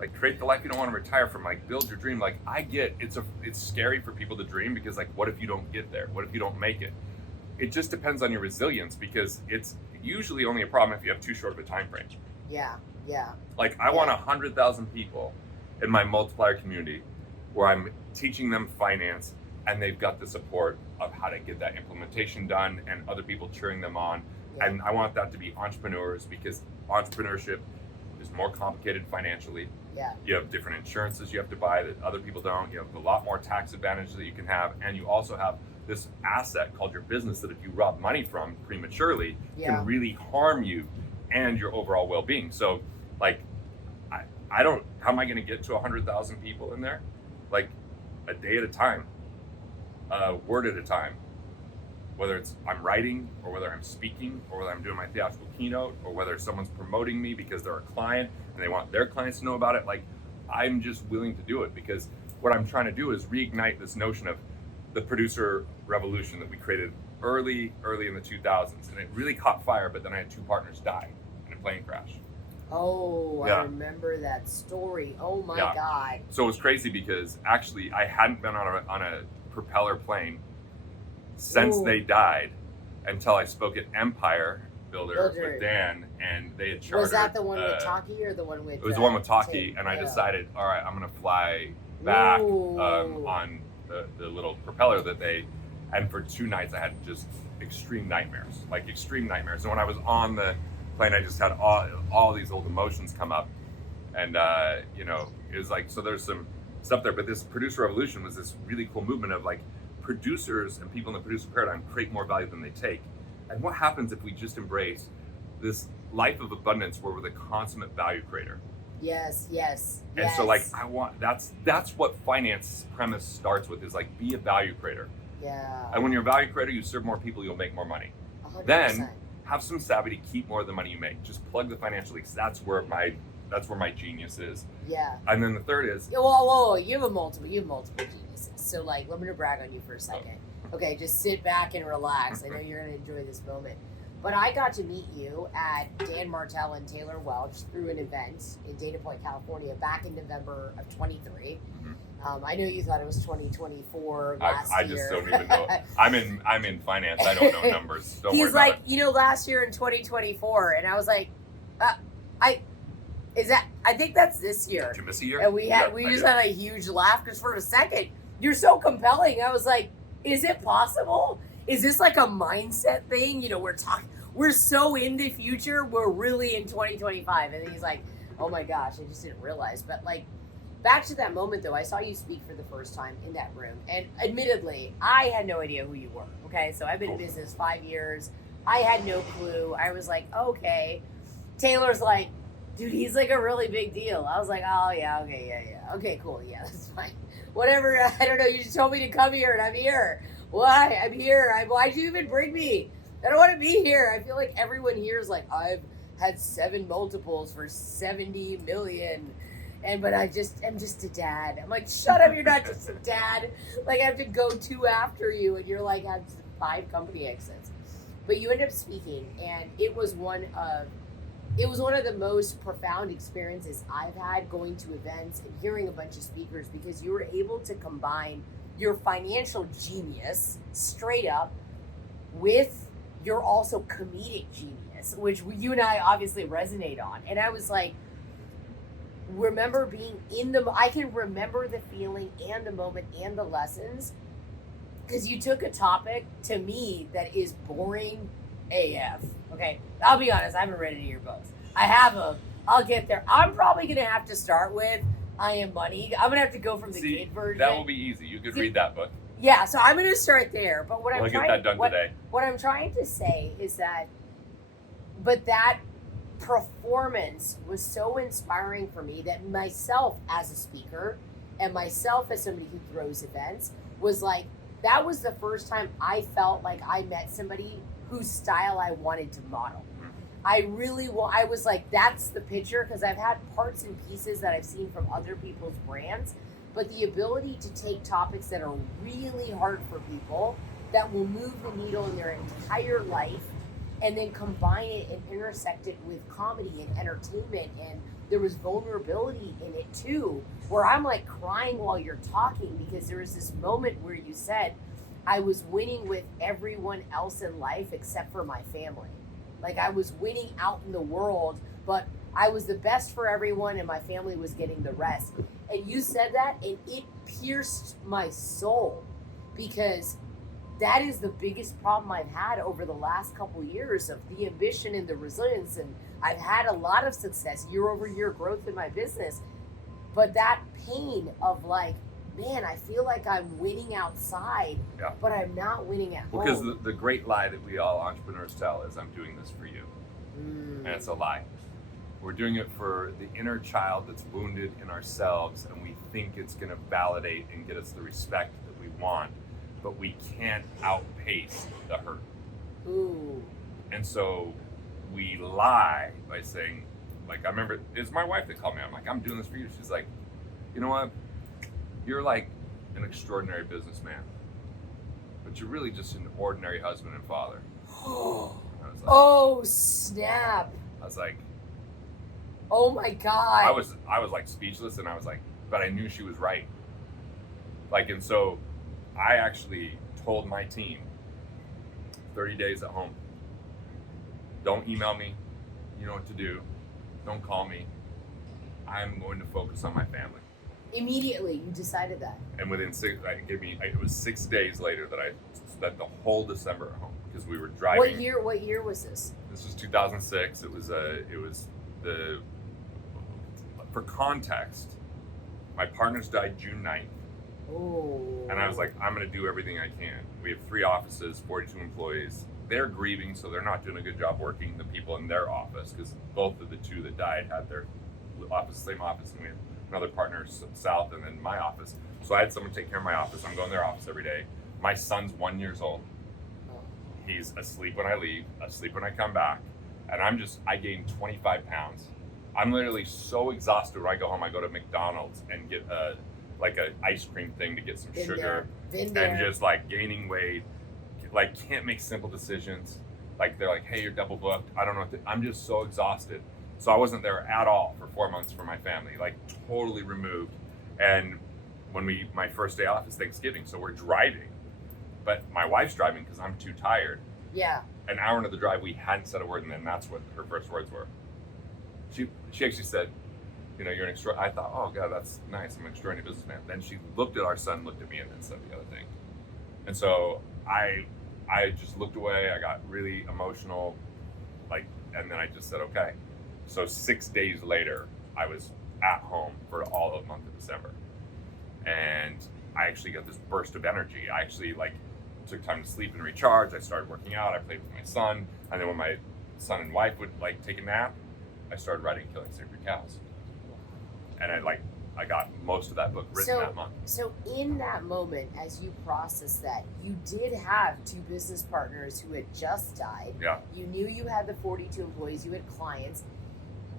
like create the life you don't want to retire from, like build your dream. Like I get it's scary for people to dream because like what if you don't get there? What if you don't make it? It just depends on your resilience because it's usually only a problem if you have too short of a time frame. Yeah. Yeah. Like I want 100,000 people in my multiplier community where I'm teaching them finance and they've got the support of how to get that implementation done and other people cheering them on. Yeah. And I want that to be entrepreneurs because entrepreneurship is more complicated financially. Yeah. You have different insurances you have to buy that other people don't. You have a lot more tax advantages that you can have. And you also have this asset called your business that if you rob money from prematurely can really harm you and your overall well-being. So like, I don't, how am I going to get to 100,000 people in there? Like a day at a time, a word at a time, whether it's I'm writing or whether I'm speaking or whether I'm doing my theatrical keynote or whether someone's promoting me because they're a client and they want their clients to know about it. Like I'm just willing to do it because what I'm trying to do is reignite this notion of the producer revolution that we created early in the 2000s. And it really caught fire, but then I had 2 partners die in a plane crash. Oh, I remember that story. Oh my God. So it was crazy because actually I hadn't been on a propeller plane since they died until I spoke at Empire Builder with Dan and they had chartered. Was that the one with Taki or the one with? It was the one with Taki, and I decided, all right, I'm gonna fly back on the little propeller that and for 2 nights I had just extreme nightmares. And when I was on the plane, I just had all these old emotions come up, and it was like, so there's some stuff there. But this producer revolution was this really cool movement of like producers and people in the producer paradigm create more value than they take. And what happens if we just embrace this life of abundance where we're the consummate value creator? Yes. And so like that's what finance premise starts with, is like be a value creator. Yeah. And when you're a value creator, you serve more people, you'll make more money. 100%. Then have some savvy to keep more of the money you make. Just plug the financial leaks. That's where my genius is. Yeah. And then the third is whoa, you have multiple geniuses. So like, let me brag on you for a second. Okay, just sit back and relax. I know you're gonna enjoy this moment. But I got to meet you at Dan Martell and Taylor Welch through an event in Dana Point, California, back in November of 23. I know you thought it was 2024 last year. I just don't even know. I'm in finance. I don't know numbers. He's like, last year in 2024, and I was like, I think that's this year. Did you miss a year? And we just had a huge laugh because for a second, you're so compelling. I was like, is it possible? Is this like a mindset thing? We're so in the future. We're really in 2025. And he's like, oh my gosh, I just didn't realize. But like, back to that moment though, I saw you speak for the first time in that room. And admittedly, I had no idea who you were. Okay. So I've been in business 5 years. I had no clue. I was like, okay. Taylor's like, dude, he's like a really big deal. I was like, oh yeah, okay, yeah. Okay, cool. Yeah, that's fine. Whatever. I don't know. You just told me to come here and I'm here. Why? I'm here. Why'd you even bring me? I don't want to be here. I feel like everyone here is like, I've had 7 multiples for 70 million. But I'm just a dad. I'm like, shut up, you're not just a dad. Like, I have to go 2 after you, and you're like, have 5 company exits. But you end up speaking, and it was one of the most profound experiences I've had, going to events and hearing a bunch of speakers, because you were able to combine your financial genius straight up with your also comedic genius, which you and I obviously resonate on. And I was like, remember being I can remember the feeling and the moment and the lessons, because you took a topic to me that is boring AF. Okay, I'll be honest, I haven't read any of your books. I have them. I'll get there. I'm probably going to have to start with I Am Money. I'm going to have to go from the kid version. That will be easy. You could read that book. Yeah, so I'm going to start there. But I'll get that done today. What I'm trying to say is that, but that performance was so inspiring for me, that myself as a speaker and myself as somebody who throws events was like, that was the first time I felt like I met somebody whose style I wanted to model. I was like, that's the picture, because I've had parts and pieces that I've seen from other people's brands, but the ability to take topics that are really hard for people, that will move the needle in their entire life, and then combine it and intersect it with comedy and entertainment. And there was vulnerability in it too, where I'm like crying while you're talking, because there was this moment where you said, I was winning with everyone else in life except for my family. Like, I was winning out in the world, but I was the best for everyone and my family was getting the rest. And you said that, and it pierced my soul, because that is the biggest problem I've had over the last couple of years, of the ambition and the resilience. And I've had a lot of success, year-over-year growth in my business. But that pain of like, man, I feel like I'm winning outside, but I'm not winning at home. Because the great lie that we all entrepreneurs tell is, I'm doing this for you. And it's a lie. We're doing it for the inner child that's wounded in ourselves, and we think it's going to validate and get us the respect that we want, but we can't outpace the hurt. Ooh. And so we lie by saying, like, I remember, it's my wife that called me. I'm like, I'm doing this for you. She's like, you know what? You're like an extraordinary businessman, but you're really just an ordinary husband and father. Like, oh, snap. I was like, oh my God. I was like speechless, and I was like, but I knew she was right. Like, and so I actually told my team, 30 days at home. Don't email me. You know what to do. Don't call me. I'm going to focus on my family. Immediately, you decided that. And within it was 6 days later that I spent the whole December at home, because we were driving. What year was this? This was 2006. For context, my partners died June 9th. Oh. And I was like, I'm going to do everything I can. We have 3 offices, 42 employees. They're grieving, so they're not doing a good job working the people in their office, because both of the 2 that died had their same office, and we had another partner south, and then my office. So I had someone take care of my office. I'm going to their office every day. My son's 1 year old. He's asleep when I leave, asleep when I come back. And I gained 25 pounds. I'm literally so exhausted when I go home. I go to McDonald's and get a ice cream thing to get some sugar. And just like gaining weight. Like, can't make simple decisions. Like, they're like, hey, you're double booked. I don't know what I'm just so exhausted. So I wasn't there at all for 4 months for my family, like totally removed. And my first day off is Thanksgiving, so we're driving, but my wife's driving because I'm too tired. Yeah. An hour into the drive, we hadn't said a word, and then that's what her first words were. She actually said, you know, you're an extraordinary. I thought, oh God, that's nice. I'm an extraordinary businessman. Then she looked at our son, looked at me, and then said the other thing. And so I just looked away. I got really emotional, and then I just said, okay. So 6 days later, I was at home for all of the month of December. And I actually got this burst of energy. I actually took time to sleep and recharge. I started working out. I played with my son. And then when my son and wife would take a nap, I started writing Killing Sacred Cows. And I got most of that book written that month. So in that moment, as you process that, you did have 2 business partners who had just died. Yeah. You knew you had the 42 employees, you had clients.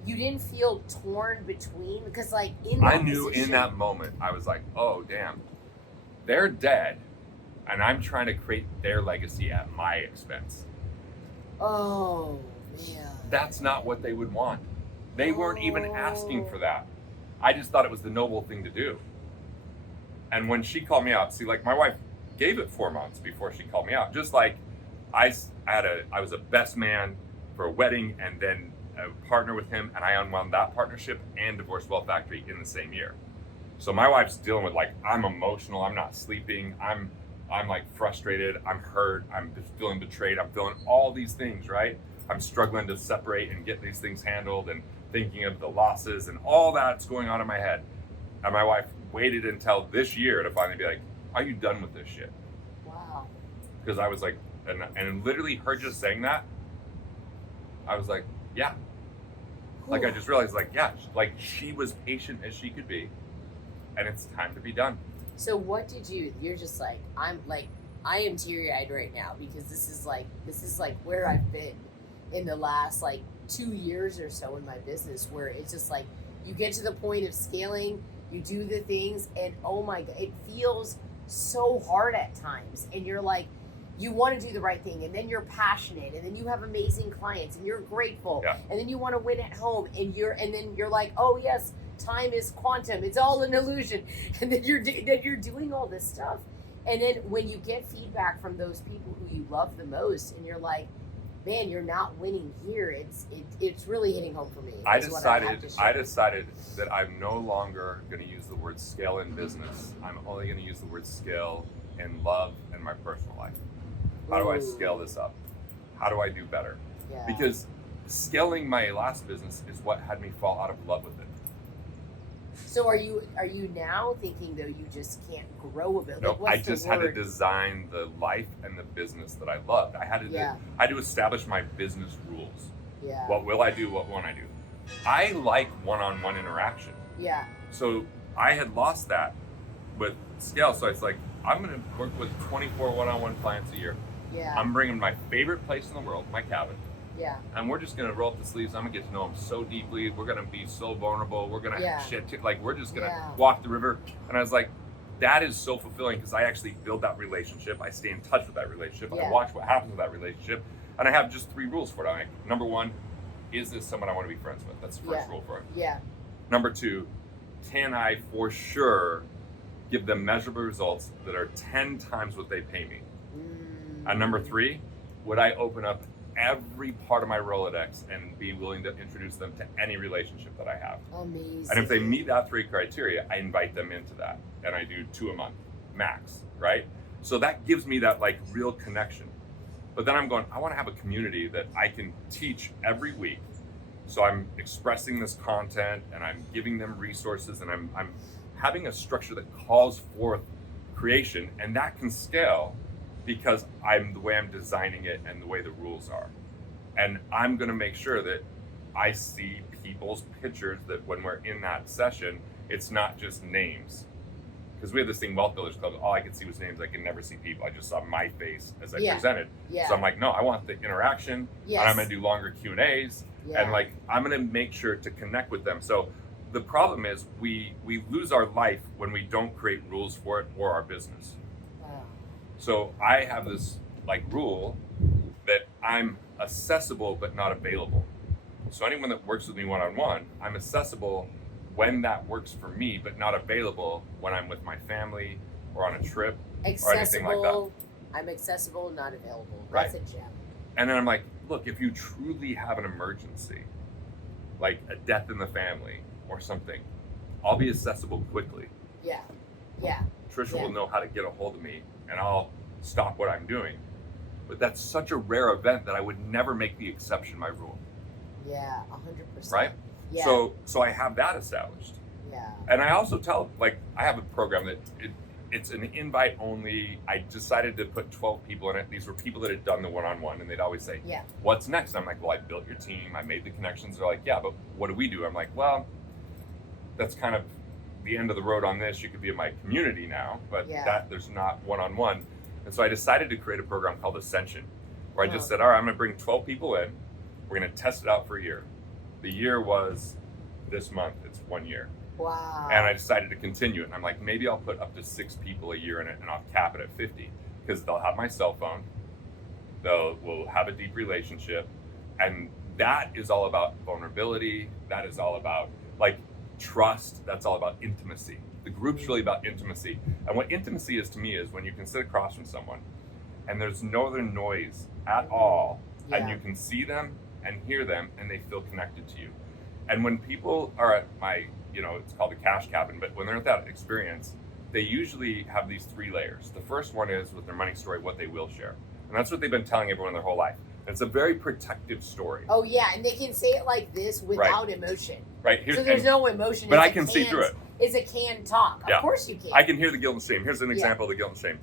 You didn't feel torn between, because like in that I knew position, in that moment, I was like, oh, damn, they're dead. And I'm trying to create their legacy at my expense. Oh, man. That's not what they would want. They weren't even asking for that. I just thought it was the noble thing to do. And when she called me out, see, like my wife gave it 4 months before she called me out. Just like I was a best man for a wedding and then a partner with him, and I unwound that partnership and Divorce Wealth Factory in the same year. So my wife's dealing with like, I'm emotional, I'm not sleeping, I'm like frustrated, I'm hurt, I'm feeling betrayed, I'm feeling all these things, right? I'm struggling to separate and get these things handled and thinking of the losses and all that's going on in my head. And my wife waited until this year to finally be like, are you done with this shit? Wow. Because I was like, and literally her just saying that, I was like, yeah. Like I just realized like, yeah, like she was patient as she could be and it's time to be done. So what did you're just like, I am teary-eyed right now because this is like where I've been in the last like 2 years or so in my business, where it's just like you get to the point of scaling, you do the things, and oh my God, it feels so hard at times. And you're like, you want to do the right thing, and then you're passionate, and then you have amazing clients, and you're grateful, and then you want to win at home, and then you're like, oh yes, time is quantum, it's all an illusion, and then you're doing all this stuff, and then when you get feedback from those people who you love the most, and you're like, man, you're not winning here. It's really hitting home for me. I decided that I'm no longer going to use the word scale in business. I'm only going to use the word scale in love and my personal life. How do I scale this up? How do I do better? Yeah. Because scaling my last business is what had me fall out of love with it. So are you now thinking though you just can't grow a business? Nope, I just had to design the life and the business that I loved. I had to establish my business rules. Yeah. What will I do? What won't I do? I like one-on-one interaction. Yeah. So I had lost that with scale. So it's like, I'm going to work with 24 one-on-one clients a year. Yeah. I'm bringing my favorite place in the world, my cabin. Yeah. And we're just going to roll up the sleeves. I'm going to get to know them so deeply. We're going to be so vulnerable. We're going to have shit. Like, we're just going to walk the river. And I was like, that is so fulfilling because I actually build that relationship. I stay in touch with that relationship. I watch what happens with that relationship. And I have just 3 rules for it. I'm like, number 1, is this someone I want to be friends with? That's the first rule for it. Yeah. Number 2, can I for sure give them measurable results that are 10 times what they pay me? And number 3, would I open up every part of my Rolodex and be willing to introduce them to any relationship that I have? Amazing. And if they meet that 3 criteria, I invite them into that. And I do 2 a month, max, right? So that gives me that like real connection. But then I'm going, I want to have a community that I can teach every week. So I'm expressing this content and I'm giving them resources and I'm having a structure that calls forth creation, and that can scale because the way I'm designing it and the way the rules are. And I'm going to make sure that I see people's pictures, that when we're in that session, it's not just names. Because we have this thing, Wealth Builders Club, all I could see was names. I could never see people. I just saw my face as I presented. Yeah. So I'm like, no, I want the interaction, and I'm going to do longer Q&As, and like, I'm going to make sure to connect with them. So the problem is we lose our life when we don't create rules for it or our business. Wow. So I have this like rule that I'm accessible but not available. So anyone that works with me one-on-one, I'm accessible when that works for me, but not available when I'm with my family or on a trip or anything like that. I'm accessible, not available. Right. That's a gem. And then I'm like, look, if you truly have an emergency, like a death in the family or something, I'll be accessible quickly. Yeah. Yeah. Trisha will know how to get a hold of me and I'll stop what I'm doing. But that's such a rare event that I would never make the exception my rule. Yeah, 100%. Right? Yeah. So I have that established. Yeah. And I also tell, like, I have a program that it's an invite only. I decided to put 12 people in it. These were people that had done the one-on-one, and they'd always say, what's next? I'm like, well, I built your team. I made the connections. They're like, yeah, but what do we do? I'm like, well, that's kind of the end of the road on this. You could be in my community now, but Yeah. that there's not one-on-one. And so I decided to create a program called Ascension, where I just said, all right, I'm going to bring 12 people in. We're going to test it out for a year. The year was this month. It's 1 year. Wow. And I decided to continue it. And I'm like, maybe I'll put up to 6 people a year in it, and I'll cap it at 50, because they'll have my cell phone. We'll have a deep relationship. And that is all about vulnerability. That is all about like trust. That's all about intimacy. The group's really about intimacy. And what intimacy is to me is when you can sit across from someone and there's no other noise at all, and you can see them and hear them and they feel connected to you. And when people are at my, it's called the cash cabin, but when they're at that experience, they usually have these 3 layers. The first one is with their money story, what they will share. And that's what they've been telling everyone their whole life. It's a very protective story. Oh yeah, and they can say it like this without emotion. Right. So there's no emotion. But I can see through it. It's a canned talk. Of course you can. I can hear the guilt and shame. Here's an example of the guilt and shame.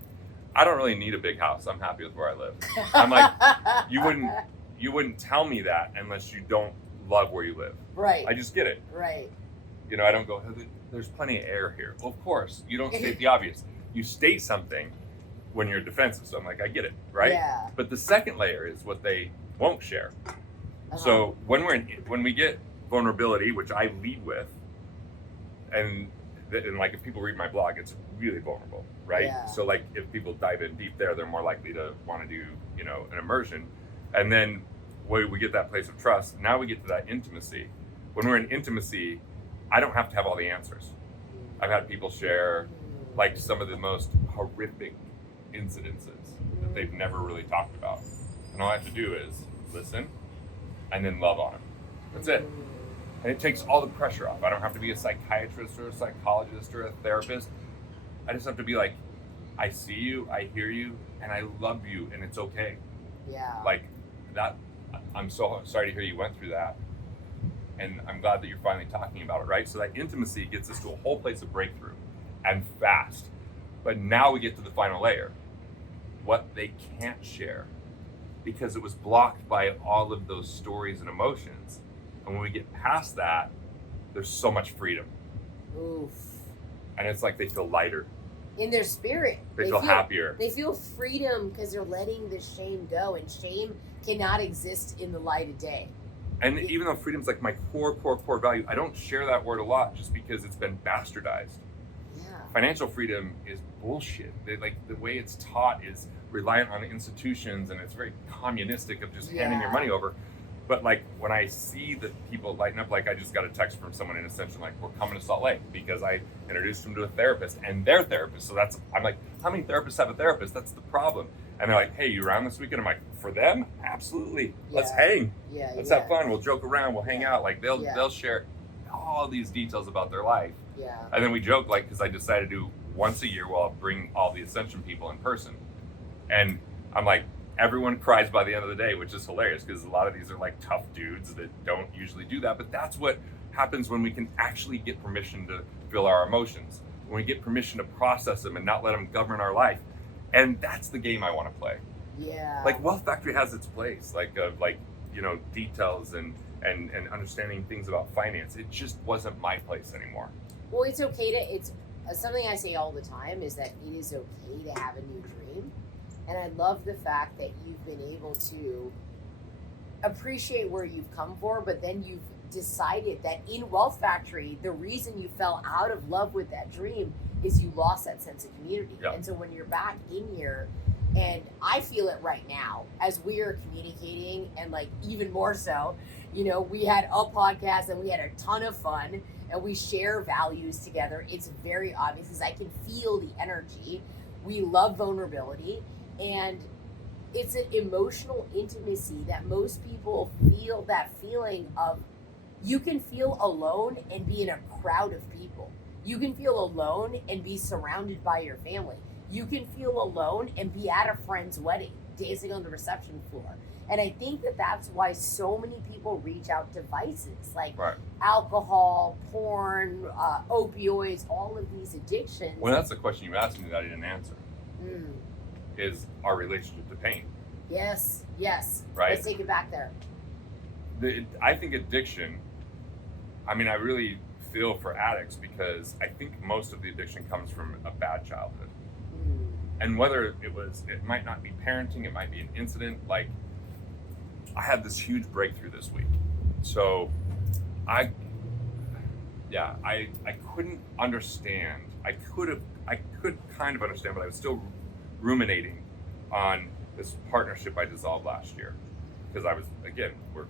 I don't really need a big house. I'm happy with where I live. I'm like, you wouldn't tell me that unless you don't love where you live. Right. I just get it. Right. I don't go, there's plenty of air here. Well, of course, you don't state the obvious. You state something when you're defensive. So I'm like, I get it, right? Yeah. But the second layer is what they won't share. So when we get vulnerability, which I lead with, and like if people read my blog, it's really vulnerable, right? Yeah. So like if people dive in deep there, they're more likely to want to do, an immersion. And then when we get that place of trust, now we get to that intimacy. When we're in intimacy, I don't have to have all the answers. I've had people share like some of the most horrific incidences that they've never really talked about. And all I have to do is listen and then love on them. That's it. And it takes all the pressure off. I don't have to be a psychiatrist or a psychologist or a therapist. I just have to be like, I see you, I hear you, and I love you, and it's okay. Yeah. Like that, I'm so sorry to hear you went through that. And I'm glad that you're finally talking about it, right? So that intimacy gets us to a whole place of breakthrough and fast. But now we get to the final layer, what they can't share, because it was blocked by all of those stories and emotions. And when we get past that, there's so much freedom. Oof. And it's like they feel lighter. In their spirit. They feel happier. They feel freedom because they're letting the shame go, and shame cannot exist in the light of day. And even though freedom's like my core value, I don't share that word a lot just because it's been bastardized. Yeah. Financial freedom is bullshit. Like the way it's taught is reliant on institutions, and it's very communistic of just handing your money over. But like when I see that people lighten up, like I just got a text from someone in Ascension, like we're coming to Salt Lake because I introduced them to a therapist and their therapist. So I'm like, how many therapists have a therapist? That's the problem. And they're like, hey, you around this weekend? I'm like, for them? Absolutely. Let's hang. Let's have fun. We'll joke around. We'll hang out. Like they'll share all these details about their life. Yeah. And then we joke, like, because I decided to do once a year, I'll bring all the Ascension people in person. And I'm like, everyone cries by the end of the day, which is hilarious because a lot of these are like tough dudes that don't usually do that. But that's what happens when we can actually get permission to feel our emotions, when we get permission to process them and not let them govern our life. And that's the game I want to play. Yeah. Like Wealth Factory has its place, details and understanding things about finance. It just wasn't my place anymore. Well, it's something I say all the time is that it is okay to have a new dream. And I love the fact that you've been able to appreciate where you've come for, but then you've decided that in Wealth Factory, the reason you fell out of love with that dream is you lost that sense of community. Yeah. And so when you're back in here, and I feel it right now as we are communicating, and like even more so, we had a podcast and we had a ton of fun and we share values together. It's very obvious because I can feel the energy. We love vulnerability. And it's an emotional intimacy that most people feel, that feeling of you can feel alone and be in a crowd of people. You can feel alone and be surrounded by your family. You can feel alone and be at a friend's wedding, dancing on the reception floor. And I think that that's why so many people reach out to vices like alcohol, porn, opioids, all of these addictions. Well, that's the question you asked me that I didn't answer. Is our relationship to pain. Yes. Right? Let's take it back there. I think addiction, I really feel for addicts because I think most of the addiction comes from a bad childhood. And whether it might not be parenting, it might be an incident. Like, I had this huge breakthrough this week. So I couldn't understand. I could kind of understand, but I was still ruminating on this partnership I dissolved last year. Because I was, again, we're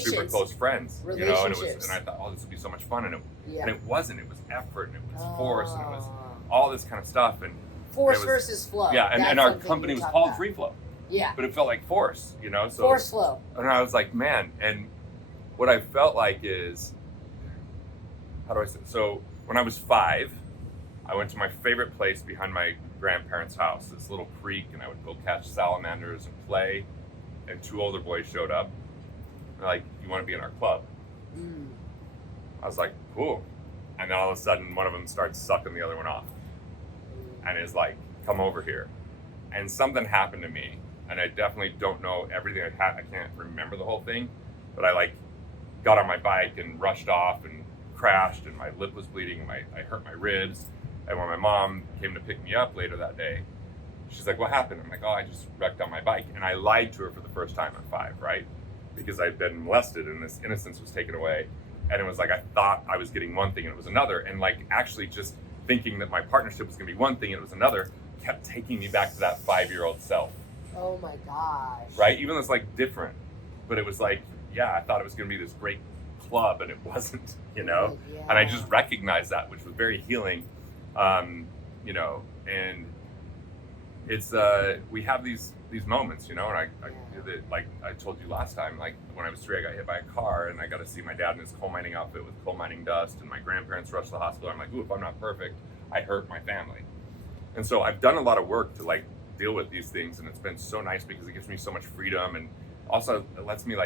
super close friends, and I thought, oh, this would be so much fun, and it wasn't. It was effort, and it was force, and it was all this kind of stuff, and force versus flow. Yeah, and our company was called Free Flow. Yeah, but it felt like force, So force flow. And I was like, man, and what I felt like is, how do I say? So when I was 5, I went to my favorite place behind my grandparents' house, this little creek, and I would go catch salamanders and play. And 2 older boys showed up. They're like, you want to be in our club? I was like, cool. And then all of a sudden, one of them starts sucking the other one off. And is like, come over here. And something happened to me. And I definitely don't know everything I can't remember the whole thing. But I got on my bike and rushed off and crashed. And my lip was bleeding. And I hurt my ribs. And when my mom came to pick me up later that day, she's like, what happened? I'm like, oh, I just wrecked on my bike. And I lied to her for the first time at 5, right? Because I'd been molested and this innocence was taken away. And it was like, I thought I was getting one thing and it was another. And actually just thinking that my partnership was going to be one thing and it was another kept taking me back to that 5-year-old self. Oh my gosh. Right? Even though it's different. But it was I thought it was going to be this great club and it wasn't, Yeah. And I just recognized that, which was very healing, and it's we have these moments, and I told you last time, when I was 3, I got hit by a car and I got to see my dad in his coal mining outfit with coal mining dust, and my grandparents rushed to the hospital. I'm like, ooh, if I'm not perfect, I hurt my family. And so I've done a lot of work to deal with these things, and it's been so nice because it gives me so much freedom, and also it lets me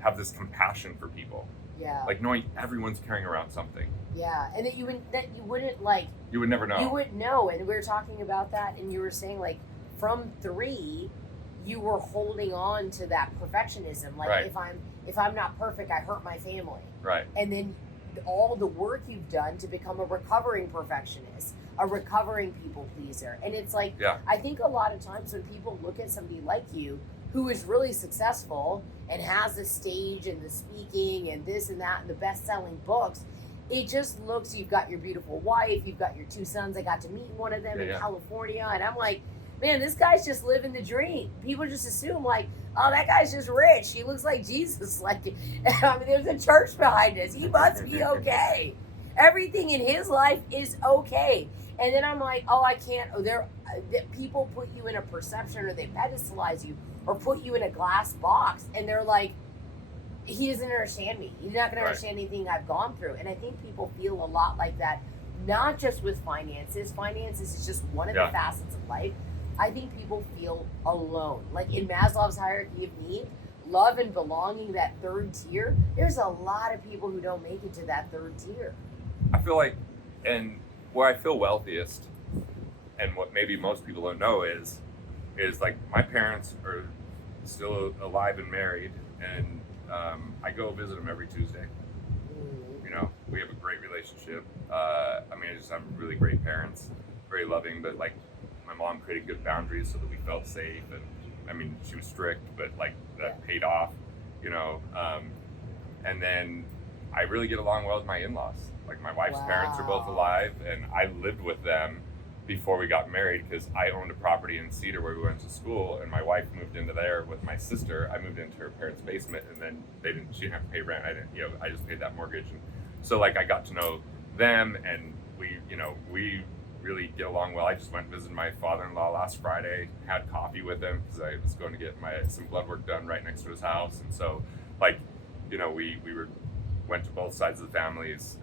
have this compassion for people. Yeah. Knowing everyone's carrying around something. Yeah, and you would never know. You wouldn't know, and we were talking about that, and you were saying from 3, you were holding on to that perfectionism. Right. if I'm not perfect, I hurt my family. Right. And then all the work you've done to become a recovering perfectionist, a recovering people pleaser, and it's I think a lot of times when people look at somebody like you who is really successful and has the stage and the speaking and this and that and the best-selling books, it just looks, you've got your beautiful wife, you've got your 2 sons. I got to meet one of them in California, and I'm like, man, this guy's just living the dream. People just assume oh, that guy's just rich. He looks like Jesus. There's a church behind us. He must be okay. Everything in his life is okay. And then I'm like, oh, I can't. People put you in a perception, or they pedestalize you, or put you in a glass box, and they're like, he doesn't understand me. He's not going to understand anything I've gone through. And I think people feel a lot like that, not just with finances. Finances is just one of the facets of life. I think people feel alone. In Maslow's hierarchy of need, love and belonging, that 3rd tier, there's a lot of people who don't make it to that 3rd tier. I feel and where I feel wealthiest, and what maybe most people don't know is my parents are still alive and married, and I go visit them every Tuesday. We have a great relationship. I just have really great parents, very loving, but my mom created good boundaries so that we felt safe, and she was strict, but that paid off, and then I really get along well with my in-laws. My wife's parents are both alive, and I lived with them before we got married because I owned a property in Cedar where we went to school, and my wife moved into there with my sister. I moved into her parents' basement, and then she didn't have to pay rent. I just paid that mortgage. And so I got to know them, and we really get along well. I just went and visited my father-in-law last Friday, had coffee with him because I was going to get some blood work done right next to his house. And so we went to both sides of the families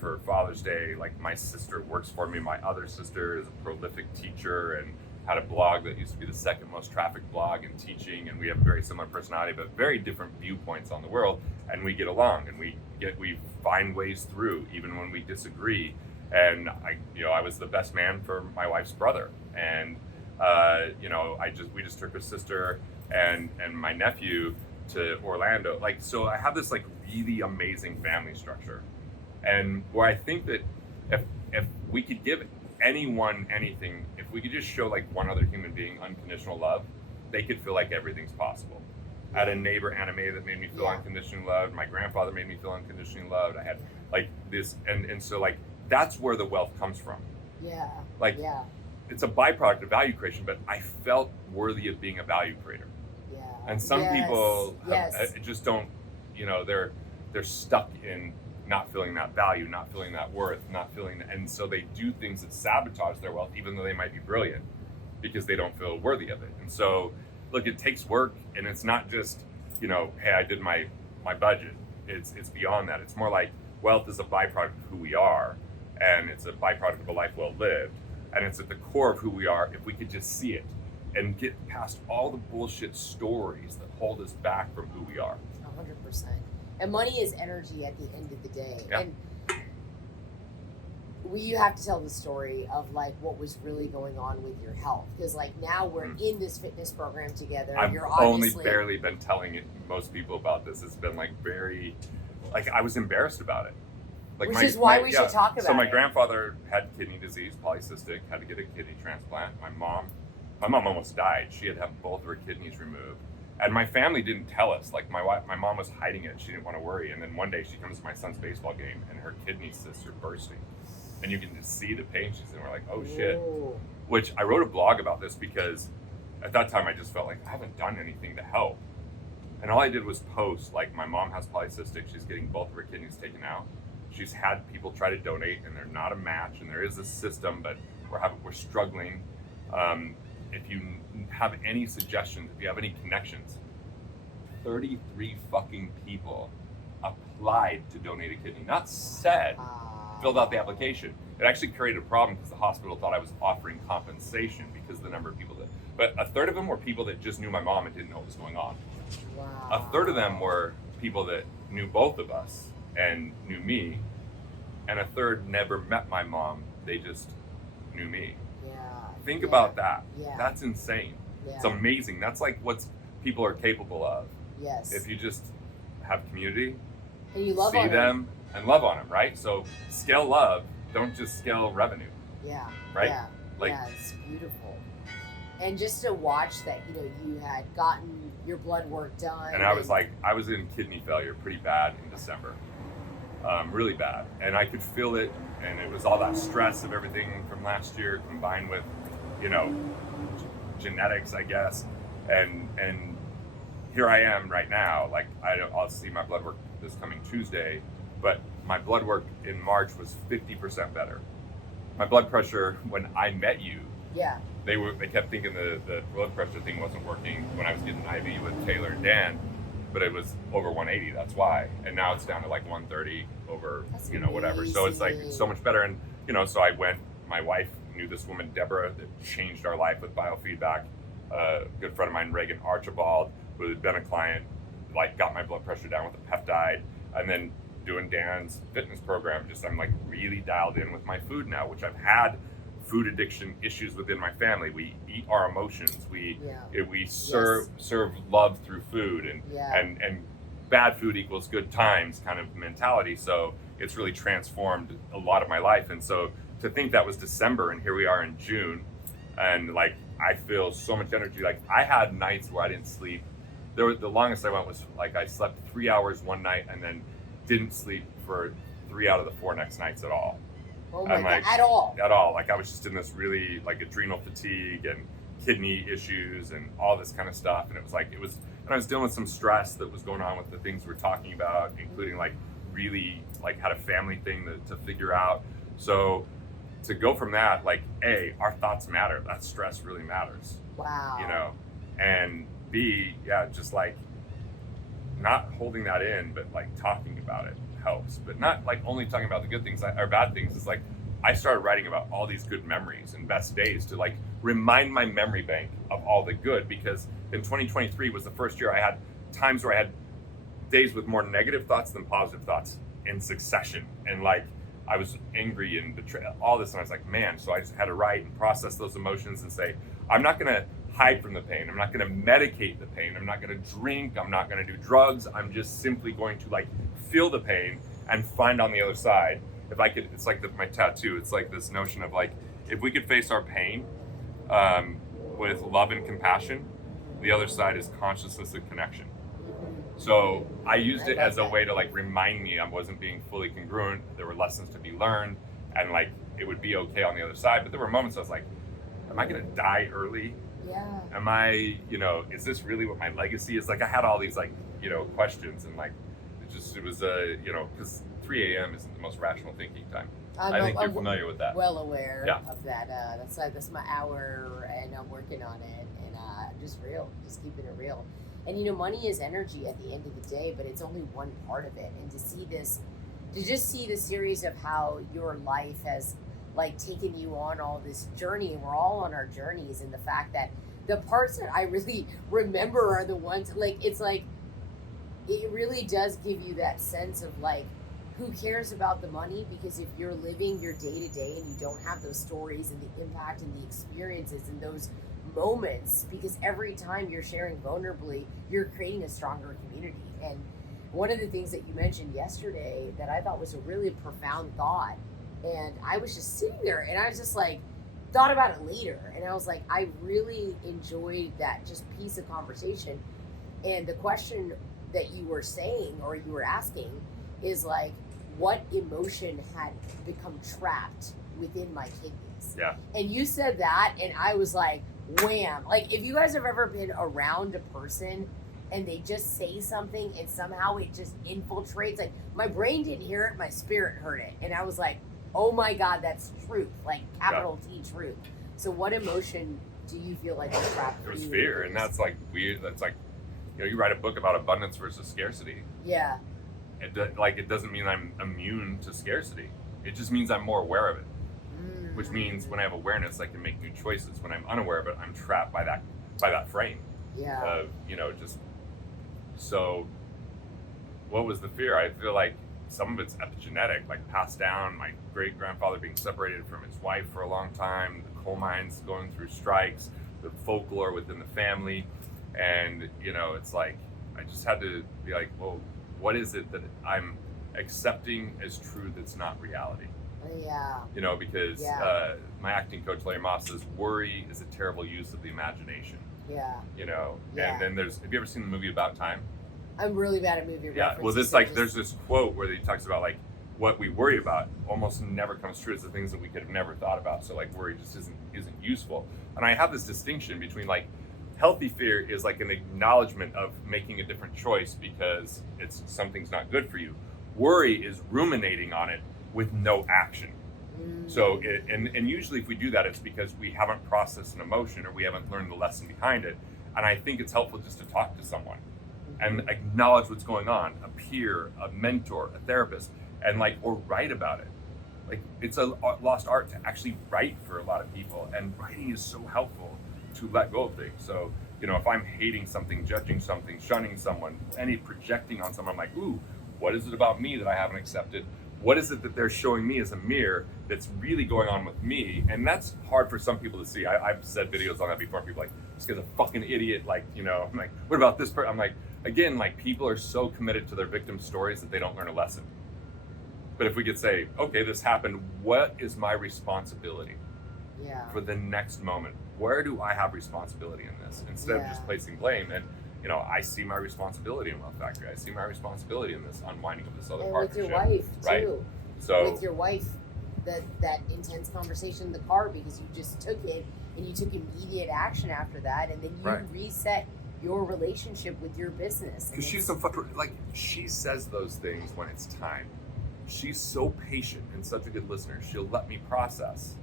for Father's Day. My sister works for me. My other sister is a prolific teacher and had a blog that used to be the 2nd most trafficked blog in teaching. And we have very similar personality, but very different viewpoints on the world. And we get along, and we find ways through, even when we disagree. And I was the best man for my wife's brother. And we just took her sister and my nephew to Orlando. So I have this really amazing family structure, And where I think that if we could give anyone anything, if we could just show like one other human being unconditional love, they could feel like everything's possible. I had a neighbor, Anime, that made me feel unconditionally loved. My grandfather made me feel unconditionally loved. I had like this, and so like that's where the wealth comes from. Yeah. Like it's a byproduct of value creation, but I felt worthy of being a value creator. Yeah. And some people just don't, they're stuck in not feeling that value, not feeling that worth, not feeling, and so they do things that sabotage their wealth, even though they might be brilliant, because they don't feel worthy of it. And so, look, it takes work, and it's not just, hey, I did my budget. It's beyond that. It's more like wealth is a byproduct of who we are, and it's a byproduct of a life well lived, and it's at the core of who we are. If we could just see it and get past all the bullshit stories that hold us back from who we are. 100%. And money is energy at the end of the day. Yeah. And you have to tell the story of like what was really going on with your health, because like now we're in this fitness program together. I've You're only obviously barely been telling most people about this. It's been like very, like I was embarrassed about it. Like Which is why we should talk about it. So my grandfather had kidney disease, polycystic, had to get a kidney transplant. My mom almost died. She had to have both of her kidneys removed. And my family didn't tell us. Like my mom was hiding it. She didn't want to worry. And then one day she comes to my son's baseball game and her kidney cysts are bursting. And you can just see the pain she's in. We're like, oh shit. Ooh. Which I wrote a blog about this because at that time I just felt like I haven't done anything to help. And all I did was post, like, my mom has polycystic. She's getting both of her kidneys taken out. She's had people try to donate and they're not a match. And there is a system, but we're struggling. If you have any suggestions, if you have any connections, 33 fucking people applied to donate a kidney. Not said, filled out the application. It actually created a problem because the hospital thought I was offering compensation because of the number of people that, but a third of them were people that just knew my mom and didn't know what was going on. Wow. A third of them were people that knew both of us and knew me, and a third never met my mom, they just knew me. Think about that. Yeah. That's insane. Yeah. It's amazing. That's like what people are capable of. Yes. If you just have community, and you love see on them, and love on them, right? So scale love, don't just scale revenue. Yeah. Right? Yeah. Like, yeah, it's beautiful. And just to watch that, you had gotten your blood work done. And I was in kidney failure pretty bad in December. Really bad. And I could feel it, and it was all that stress of everything from last year combined with, genetics, I guess. And here I am right now. Like, I'll see my blood work this coming Tuesday, but my blood work in March was 50% better. My blood pressure, when I met you, they kept thinking the blood pressure thing wasn't working when I was getting IV with Taylor and Dan, but it was over 180. That's why. And now it's down to like 130 over, whatever. So it's like so much better. And so I went. My wife knew this woman Deborah that changed our life with biofeedback. A good friend of mine, Reagan Archibald, who had been a client, like got my blood pressure down with a peptide, and then doing Dan's fitness program. I'm like really dialed in with my food now, which I've had food addiction issues within my family. We eat our emotions. We serve love through food, and bad food equals good times kind of mentality. So it's really transformed a lot of my life. And so to think that was December and here we are in June, and like I feel so much energy. Like I had nights where I didn't sleep. The longest I went was like I slept 3 hours one night and then didn't sleep for 3 out of the 4 next nights at all. Oh my God, at all? At all. Like I was just in this really like adrenal fatigue and kidney issues and all this kind of stuff. And and I was dealing with some stress that was going on with the things we're talking about, including like really like had a family thing to figure out. So to go from that, like A, our thoughts matter. That stress really matters. Wow. And B, just like not holding that in, but like talking about it helps. But not like only talking about the good things or bad things. It's like I started writing about all these good memories and best days to like remind my memory bank of all the good, because in 2023 was the first year I had times where I had days with more negative thoughts than positive thoughts in succession. And like I was angry and betrayed, all this, and I was like, man, so I just had to write and process those emotions and say, I'm not gonna hide from the pain. I'm not gonna medicate the pain. I'm not gonna drink. I'm not gonna do drugs. I'm just simply going to like feel the pain and find on the other side, if I could, it's like my tattoo, it's like this notion of like, if we could face our pain with love and compassion, the other side is consciousness and connection. So I used it as a way to like remind me I wasn't being fully congruent. There were lessons to be learned, and like it would be okay on the other side. But there were moments I was like, am I gonna die early? Yeah. Am I, is this really what my legacy is? Like I had all these like, questions, and like it was because 3 a.m. isn't the most rational thinking time. I think you're familiar with that. Well aware of that. That's my hour, and I'm working on it, and just keeping it real. And money is energy at the end of the day, but it's only one part of it. And to just see the series of how your life has like taken you on all this journey, and we're all on our journeys, and the fact that the parts that I really remember are the ones like it's like it really does give you that sense of like, who cares about the money? Because if you're living your day to day and you don't have those stories and the impact and the experiences and those moments, because every time you're sharing vulnerably, you're creating a stronger community. And one of the things that you mentioned yesterday that I thought was a really profound thought, and I was just sitting there and I was just like, thought about it later, and I was like, I really enjoyed that just piece of conversation. And the question that you were saying or you were asking is like, what emotion had become trapped within my kidneys? Yeah. And you said that, and I was like, wham. Like, if you guys have ever been around a person and they just say something and somehow it just infiltrates, like, my brain didn't hear it, my spirit heard it. And I was like, oh my God, that's truth, like capital T truth. So what emotion do you feel like was trapped? It was fear, and that's like weird. That's like, you write a book about abundance versus scarcity. Yeah. It doesn't mean I'm immune to scarcity. It just means I'm more aware of it. Which means when I have awareness, I can make new choices. When I'm unaware of it, I'm trapped by that frame. Yeah. So what was the fear? I feel like some of it's epigenetic, like passed down, my great grandfather being separated from his wife for a long time, the coal mines going through strikes, the folklore within the family. And, it's like, I just had to be like, well, what is it that I'm accepting as true that's not reality? Yeah. Because my acting coach, Larry Moss, says worry is a terrible use of the imagination. Yeah. And then have you ever seen the movie About Time? I'm really bad at movie references. Yeah, well, there's this quote where he talks about like what we worry about almost never comes true. It's the things that we could have never thought about. So like worry just isn't useful. And I have this distinction between like healthy fear is like an acknowledgement of making a different choice because something's not good for you. Worry is ruminating on it with no action. So and usually if we do that, it's because we haven't processed an emotion or we haven't learned the lesson behind it. And I think it's helpful just to talk to someone and acknowledge what's going on, a peer, a mentor, a therapist, and or write about it. Like it's a lost art to actually write for a lot of people, and writing is so helpful to let go of things. So, if I'm hating something, judging something, shunning someone, any projecting on someone, I'm like, ooh, what is it about me that I haven't accepted? What is it that they're showing me as a mirror that's really going on with me? And that's hard for some people to see. I've said videos on that before, and people are like, this guy's a fucking idiot. I'm like, what about this person? I'm like, again, people are so committed to their victim stories that they don't learn a lesson. But if we could say, okay, this happened, what is my responsibility for the next moment? Where do I have responsibility in this? Instead of just placing blame. And, I see my responsibility in Wealth Factory. I see my responsibility in this unwinding of this other partnership. With your wife, right? too. So, with your wife, that intense conversation in the car, because you just took it and you took immediate action after that, and then you reset your relationship with your business. Because she's so fucking, she says those things when it's time. She's so patient and such a good listener. She'll let me process.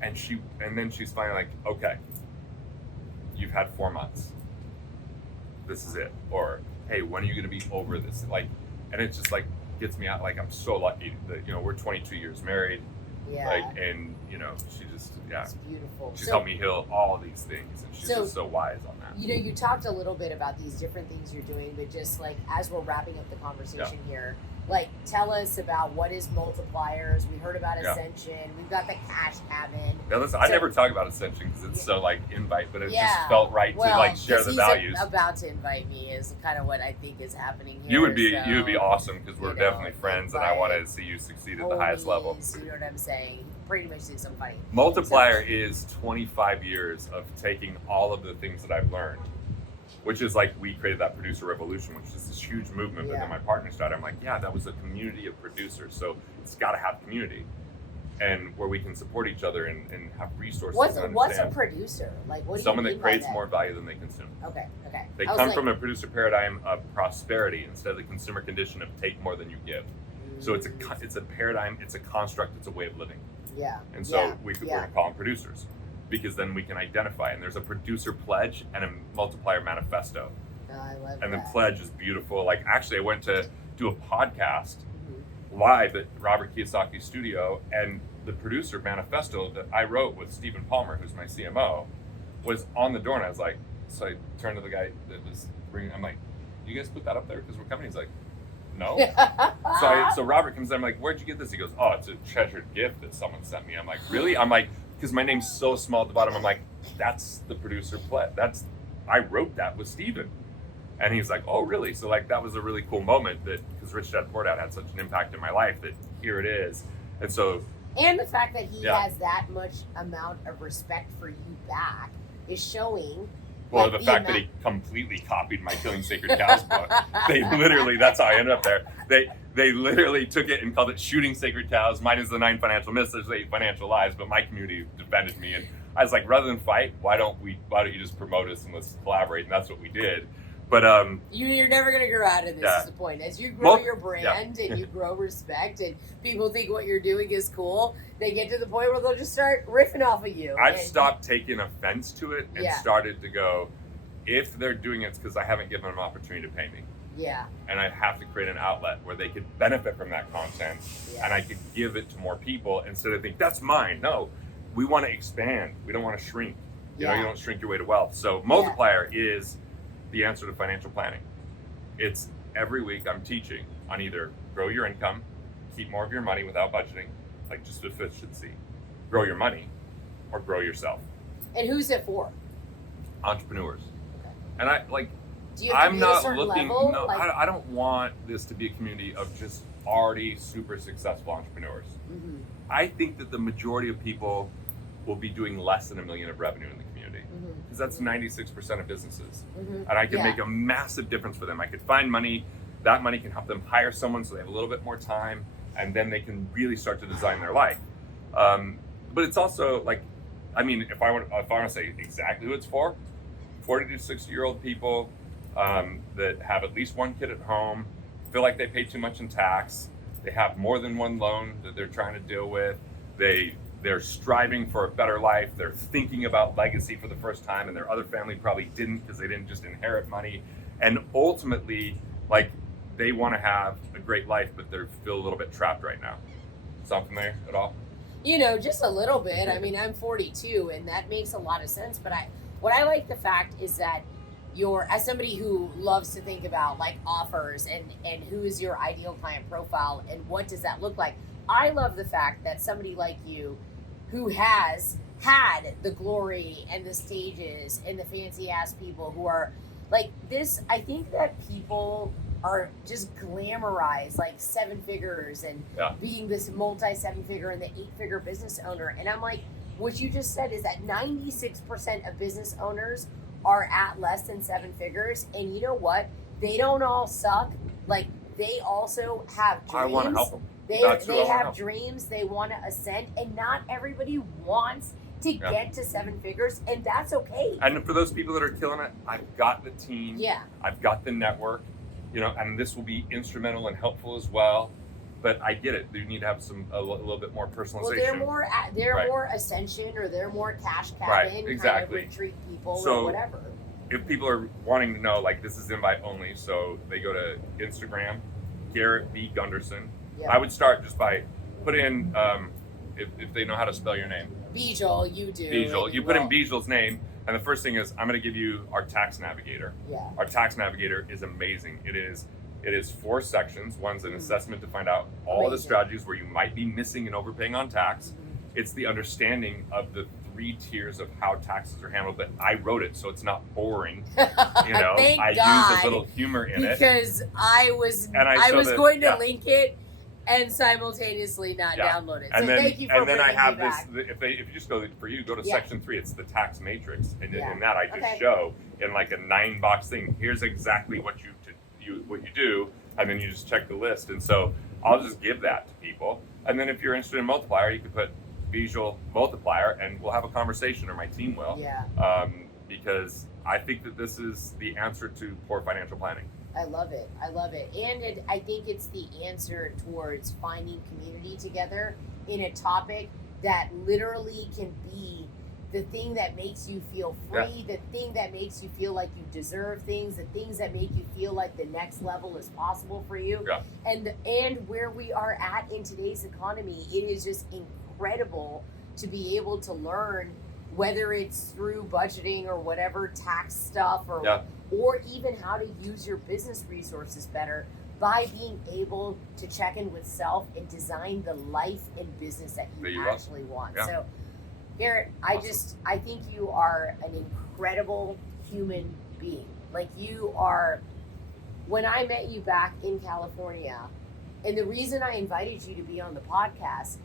And then she's finally like, okay, you've had 4 months. This is it. Or, hey, when are you going to be over this? And it just gets me out. I'm so lucky that, we're 22 years married. Yeah. And, she just, It's beautiful. She's helped me heal all these things. And she's just so wise on that. You talked a little bit about these different things you're doing, but just as we're wrapping up the conversation here, Like, tell us about what is multipliers. We heard about Ascension. We've got the cash cabin. Yeah, listen, I never talk about Ascension because it's so like invite, but it just felt right to like share the values. About to invite me is kind of what I think is happening here. You would be awesome because we're definitely friends, and I want to see you succeed at the highest level. You know what I'm saying? Pretty much do something funny. Multiplier is 25 years of taking all of the things that I've learned, which is like we created that producer revolution, which is this huge movement. But then my partner started. I'm like, yeah, that was a community of producers, so it's got to have community, and where we can support each other and have resources. What's a producer? Like, what do someone you mean that creates by that? more value than they consume. Okay. They come from a producer paradigm of prosperity instead of the consumer condition of take more than you give. So it's a paradigm, it's a construct, it's a way of living. Yeah. And so we're going to call them producers, because then we can identify. And there's a producer pledge and a multiplier manifesto. Oh, I love and that. The pledge is beautiful. Like, actually, I went to do a podcast live at Robert Kiyosaki's studio, and the producer manifesto that I wrote with Stephen Palmer, who's my CMO, was on the door. And I was like, so I turned to the guy that was bringing, I'm like, you guys put that up there because we're coming? He's like, no. So Robert comes in, I'm like, where'd you get this? He goes, oh, it's a treasured gift that someone sent me. I'm like, really? I'm like, because my name's so small at the bottom. I'm like, that's the producer pledge. I wrote that with Steven. And he's like, oh, really? So like, that was a really cool moment because Rich Dad Poor Dad had such an impact in my life that here it is. And so. And the fact that he has that much amount of respect for you back is showing. Well, the fact that he completely copied my Killing Sacred Cows book. They literally, that's how I ended up there. They literally took it and called it Shooting Sacred Cows. Mine is the 9 financial myths, there's 8 financial lies, but my community defended me. And I was like, rather than fight, why don't you just promote us and let's collaborate? And that's what we did. But you're never gonna grow out of this. Is the point. As you grow your brand and you grow respect, and people think what you're doing is cool, they get to the point where they'll just start riffing off of you. I've stopped taking offense to it and started to go, if they're doing it, it's because I haven't given them an opportunity to pay me. Yeah. And I have to create an outlet where they could benefit from that content, and I could give it to more people instead of think that's mine. No, we want to expand. We don't want to shrink. You know, you don't shrink your way to wealth. So multiplier is the answer to financial planning. It's every week I'm teaching on either grow your income, keep more of your money without budgeting, like just efficiency, grow your money, or grow yourself. And who's it for? Entrepreneurs. Okay. And I like, do you have to I'm be not at a certain looking, level? no, I don't want this to be a community of just already super successful entrepreneurs. Mm-hmm. I think that the majority of people will be doing less than $1 million of revenue in the community, because that's 96% of businesses. And I can make a massive difference for them. I could find money, that money can help them hire someone so they have a little bit more time, and then they can really start to design their life. But it's also like, I mean, if I want to say exactly who it's for, 40 to 60-year-old people that have at least one kid at home, feel like they pay too much in tax, they have more than one loan that they're trying to deal with, they're striving for a better life, they're thinking about legacy for the first time, and their other family probably didn't because they didn't just inherit money, and ultimately, like, they want to have a great life, but they feel a little bit trapped right now. Something there at all? You know, just a little bit. I mean, I'm 42, and that makes a lot of sense. But what I like the fact is that as somebody who loves to think about like offers and who is your ideal client profile and what does that look like, I love the fact that somebody like you, who has had the glory and the stages and the fancy ass people who are like this, I think that people are just glamorized like 7 figures and being this multi 7-figure and the 8-figure business owner. And I'm like, what you just said is that 96% of business owners are at less than 7 figures. And you know what? They don't all suck. Like, they also have dreams. I want to help them. They have dreams. They want to ascend. And not everybody wants to get to 7 figures. And that's okay. And for those people that are killing it, I've got the team. Yeah. I've got the network. You know, and this will be instrumental and helpful as well. But I get it. You need to have a little bit more personalization. Well, they're more ascension, or they're more cash cabin, kind of retreat people, or whatever. If people are wanting to know, like, this is invite only, so they go to Instagram, Garrett B. Gunderson. Yep. I would start just by put in, if they know how to spell your name. Biagio, you do. Biagio. You put in Biagio's name, and the first thing is, I'm going to give you our tax navigator. Yeah. Our tax navigator is amazing. It is 4 sections. One's an assessment to find out all the strategies where you might be missing and overpaying on tax. It's the understanding of the 3 tiers of how taxes are handled, but I wrote it, so it's not boring. You know, I use a little humor in it. Because I was going to link it and simultaneously not download it. So thank you for bringing me back. And then I have this, if you just go to section 3, it's the tax matrix. And in that I just show in like a 9-box thing, here's exactly what you do, and then you just check the list. And so I'll just give that to people. And then if you're interested in multiplier, you can put visual multiplier and we'll have a conversation, or my team will. Because I think that this is the answer to poor financial planning. I love it. And I think it's the answer towards finding community together in a topic that literally can be the thing that makes you feel free, the thing that makes you feel like you deserve things, the things that make you feel like the next level is possible for you. And where we are at in today's economy, it is just incredible to be able to learn, whether it's through budgeting or whatever tax stuff, or even how to use your business resources better by being able to check in with self and design the life and business that you actually want. So Garrett, I think you are an incredible human being. Like, you are, when I met you back in California, and the reason I invited you to be on the podcast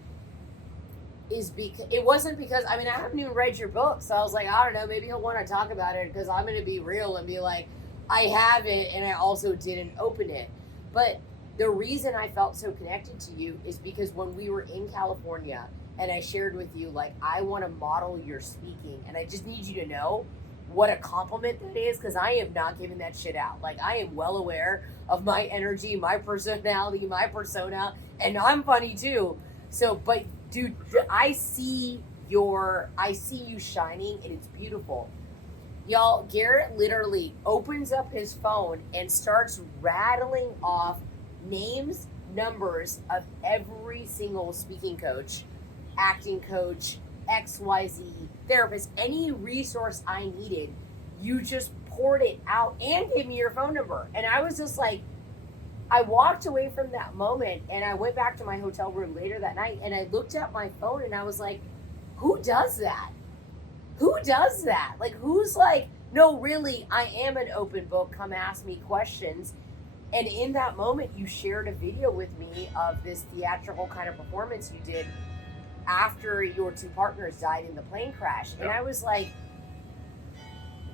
is because it wasn't because, I haven't even read your book. So I was like, I don't know, maybe he'll want to talk about it, because I'm going to be real and be like, I have it, and I also didn't open it. But the reason I felt so connected to you is because when we were in California, and I shared with you, like, I want to model your speaking, and I just need you to know what a compliment that is, because I am not giving that shit out. Like, I am well aware of my energy, my personality, my persona, and I'm funny too. So, but dude, I see you shining, and it's beautiful. Y'all, Garrett literally opens up his phone and starts rattling off names, numbers of every single speaking coach, acting coach, XYZ, therapist, any resource I needed. You just poured it out and gave me your phone number. And I was just like, I walked away from that moment, and I went back to my hotel room later that night, and I looked at my phone, and I was like, who does that? Who does that? Like, who's like, no, really, I am an open book. Come ask me questions. And in that moment, you shared a video with me of this theatrical kind of performance you did after your 2 partners died in the plane crash. And I was like,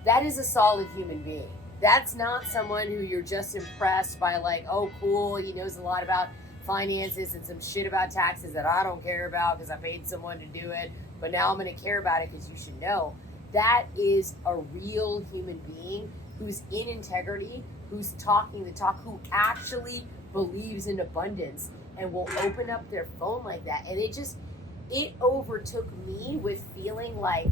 that is a solid human being. That's not someone who you're just impressed by, like, oh, cool, he knows a lot about finances and some shit about taxes that I don't care about because I paid someone to do it, but now I'm going to care about it because you should know. That is a real human being who's in integrity, who's talking the talk, who actually believes in abundance and will open up their phone like that. And it overtook me with feeling like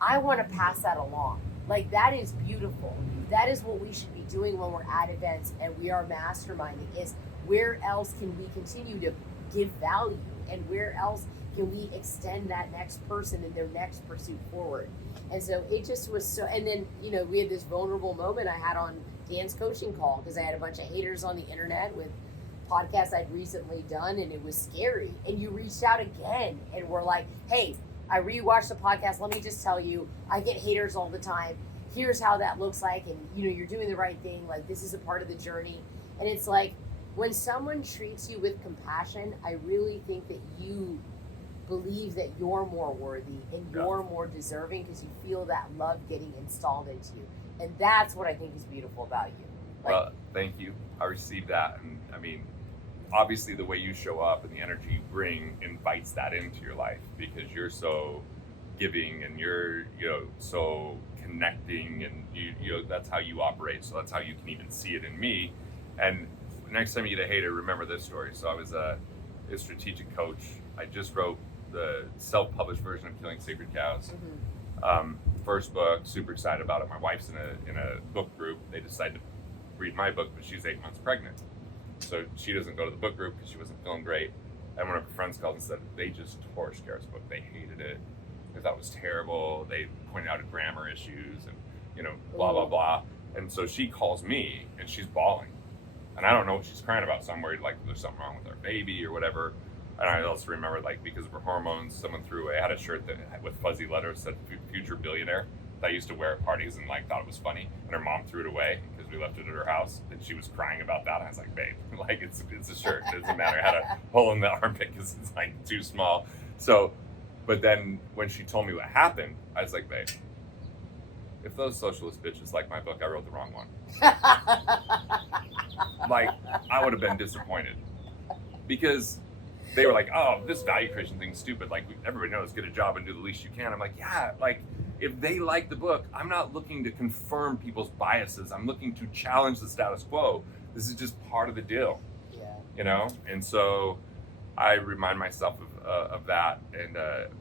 I want to pass that along. Like, that is beautiful. That is what we should be doing when we're at events and we are masterminding, is where else can we continue to give value, and where else can we extend that next person in their next pursuit forward. And so it just was so, and then, we had this vulnerable moment I had on Dan's coaching call, because I had a bunch of haters on the internet with podcasts I'd recently done, and it was scary. And you reached out again and were like, hey, I rewatched the podcast. Let me just tell you, I get haters all the time. Here's how that looks like. And, you're doing the right thing. Like, this is a part of the journey. And it's like, when someone treats you with compassion, I really think that you believe that you're more worthy and you're more deserving, because you feel that love getting installed into you. And that's what I think is beautiful about you. Like, well, thank you. I received that. And obviously the way you show up and the energy you bring invites that into your life, because you're so giving and you're, so connecting, and you that's how you operate. So that's how you can even see it in me. And next time you get a hater, remember this story. So I was a strategic coach. I just wrote the self-published version of Killing Sacred Cows. First book, super excited about it. My wife's in a book group. They decided to read my book, but she's 8 months pregnant. So she doesn't go to the book group because she wasn't feeling great. And one of her friends called and said they just tore Garrett's book. They hated it. They thought it was terrible. They pointed out grammar issues and, blah, blah, blah. And so she calls me and she's bawling. And I don't know what she's crying about, so I'm worried like there's something wrong with our baby or whatever. And I also remember like because of her hormones, someone threw away. I had a shirt that with fuzzy letters said "Future Billionaire" that I used to wear at parties and like thought it was funny. And her mom threw it away because we left it at her house, and she was crying about that. And I was like, babe, like it's a shirt. It doesn't matter. It had a hole in the armpit because it's like too small. So, but then when she told me what happened, I was like, babe, if those socialist bitches like my book, I wrote the wrong one. Like I would have been disappointed because they were like, oh, this value creation thing's stupid. Like, everybody knows, get a job and do the least you can. I'm like, yeah, like, if they like the book, I'm not looking to confirm people's biases. I'm looking to challenge the status quo. This is just part of the deal, you know? And so I remind myself of that. And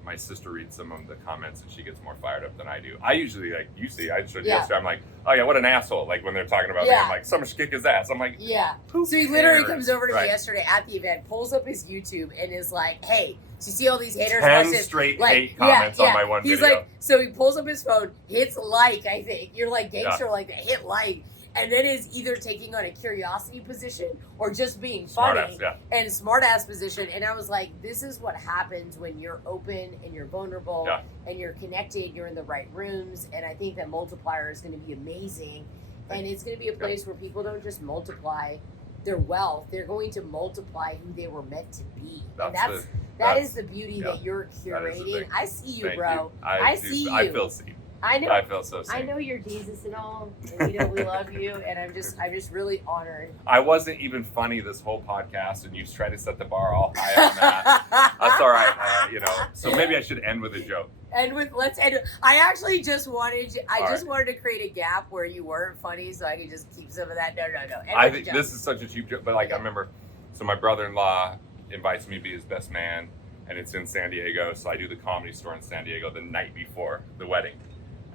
my sister reads some of the comments and she gets more fired up than I do. I usually, like, you see, I showed you yesterday, I'm like, oh yeah, what an asshole. Like, when they're talking about me, I'm like, someone should kick his ass. I'm like, so he literally comes over to me yesterday at the event, pulls up his YouTube and is like, hey, so you see all these haters? 10 straight hate comments on my one video. He's like, so he pulls up his phone, hits like, I think. You're like gangster like that, hit like. And then is either taking on a curiosity position or just being funny and smartass position. And I was like, this is what happens when you're open and you're vulnerable and you're connected, you're in the right rooms. And I think that multiplier is going to be amazing. And it's going to be a place where people don't just multiply their wealth. They're going to multiply who they were meant to be. That is the beauty that you're curating. I see you, bro. I see you. I feel seen. I know. I feel so seen. I know you're Jesus and all, and you know we love you, and I'm just really honored. I wasn't even funny this whole podcast, and you tried to set the bar all high on that. That's all right, you know. So maybe I should end with a joke. Let's end. I actually just wanted to create a gap where you weren't funny, so I could just keep some of that. No. I think this is such a cheap joke, but like I remember, so my brother-in-law invites me to be his best man, and it's in San Diego. So I do the Comedy Store in San Diego the night before the wedding.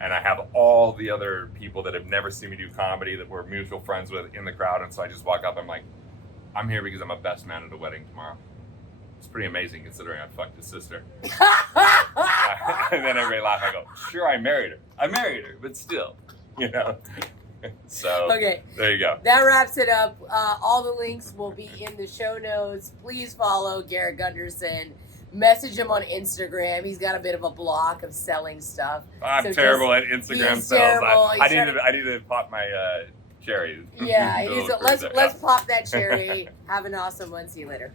And I have all the other people that have never seen me do comedy that we're mutual friends with in the crowd. And so I just walk up, I'm like, I'm here because I'm a best man at a wedding tomorrow. It's pretty amazing considering I fucked his sister. And then everybody laughed. I go, sure, I married her, but still, you know. So there you go. That wraps it up. All the links will be in the show notes. Please follow Garrett Gunderson. Message him on Instagram. He's got a bit of a block of selling stuff. I'm terrible at Instagram sales. I need to pop my cherry. Yeah, let's pop that cherry. Have an awesome one. See you later.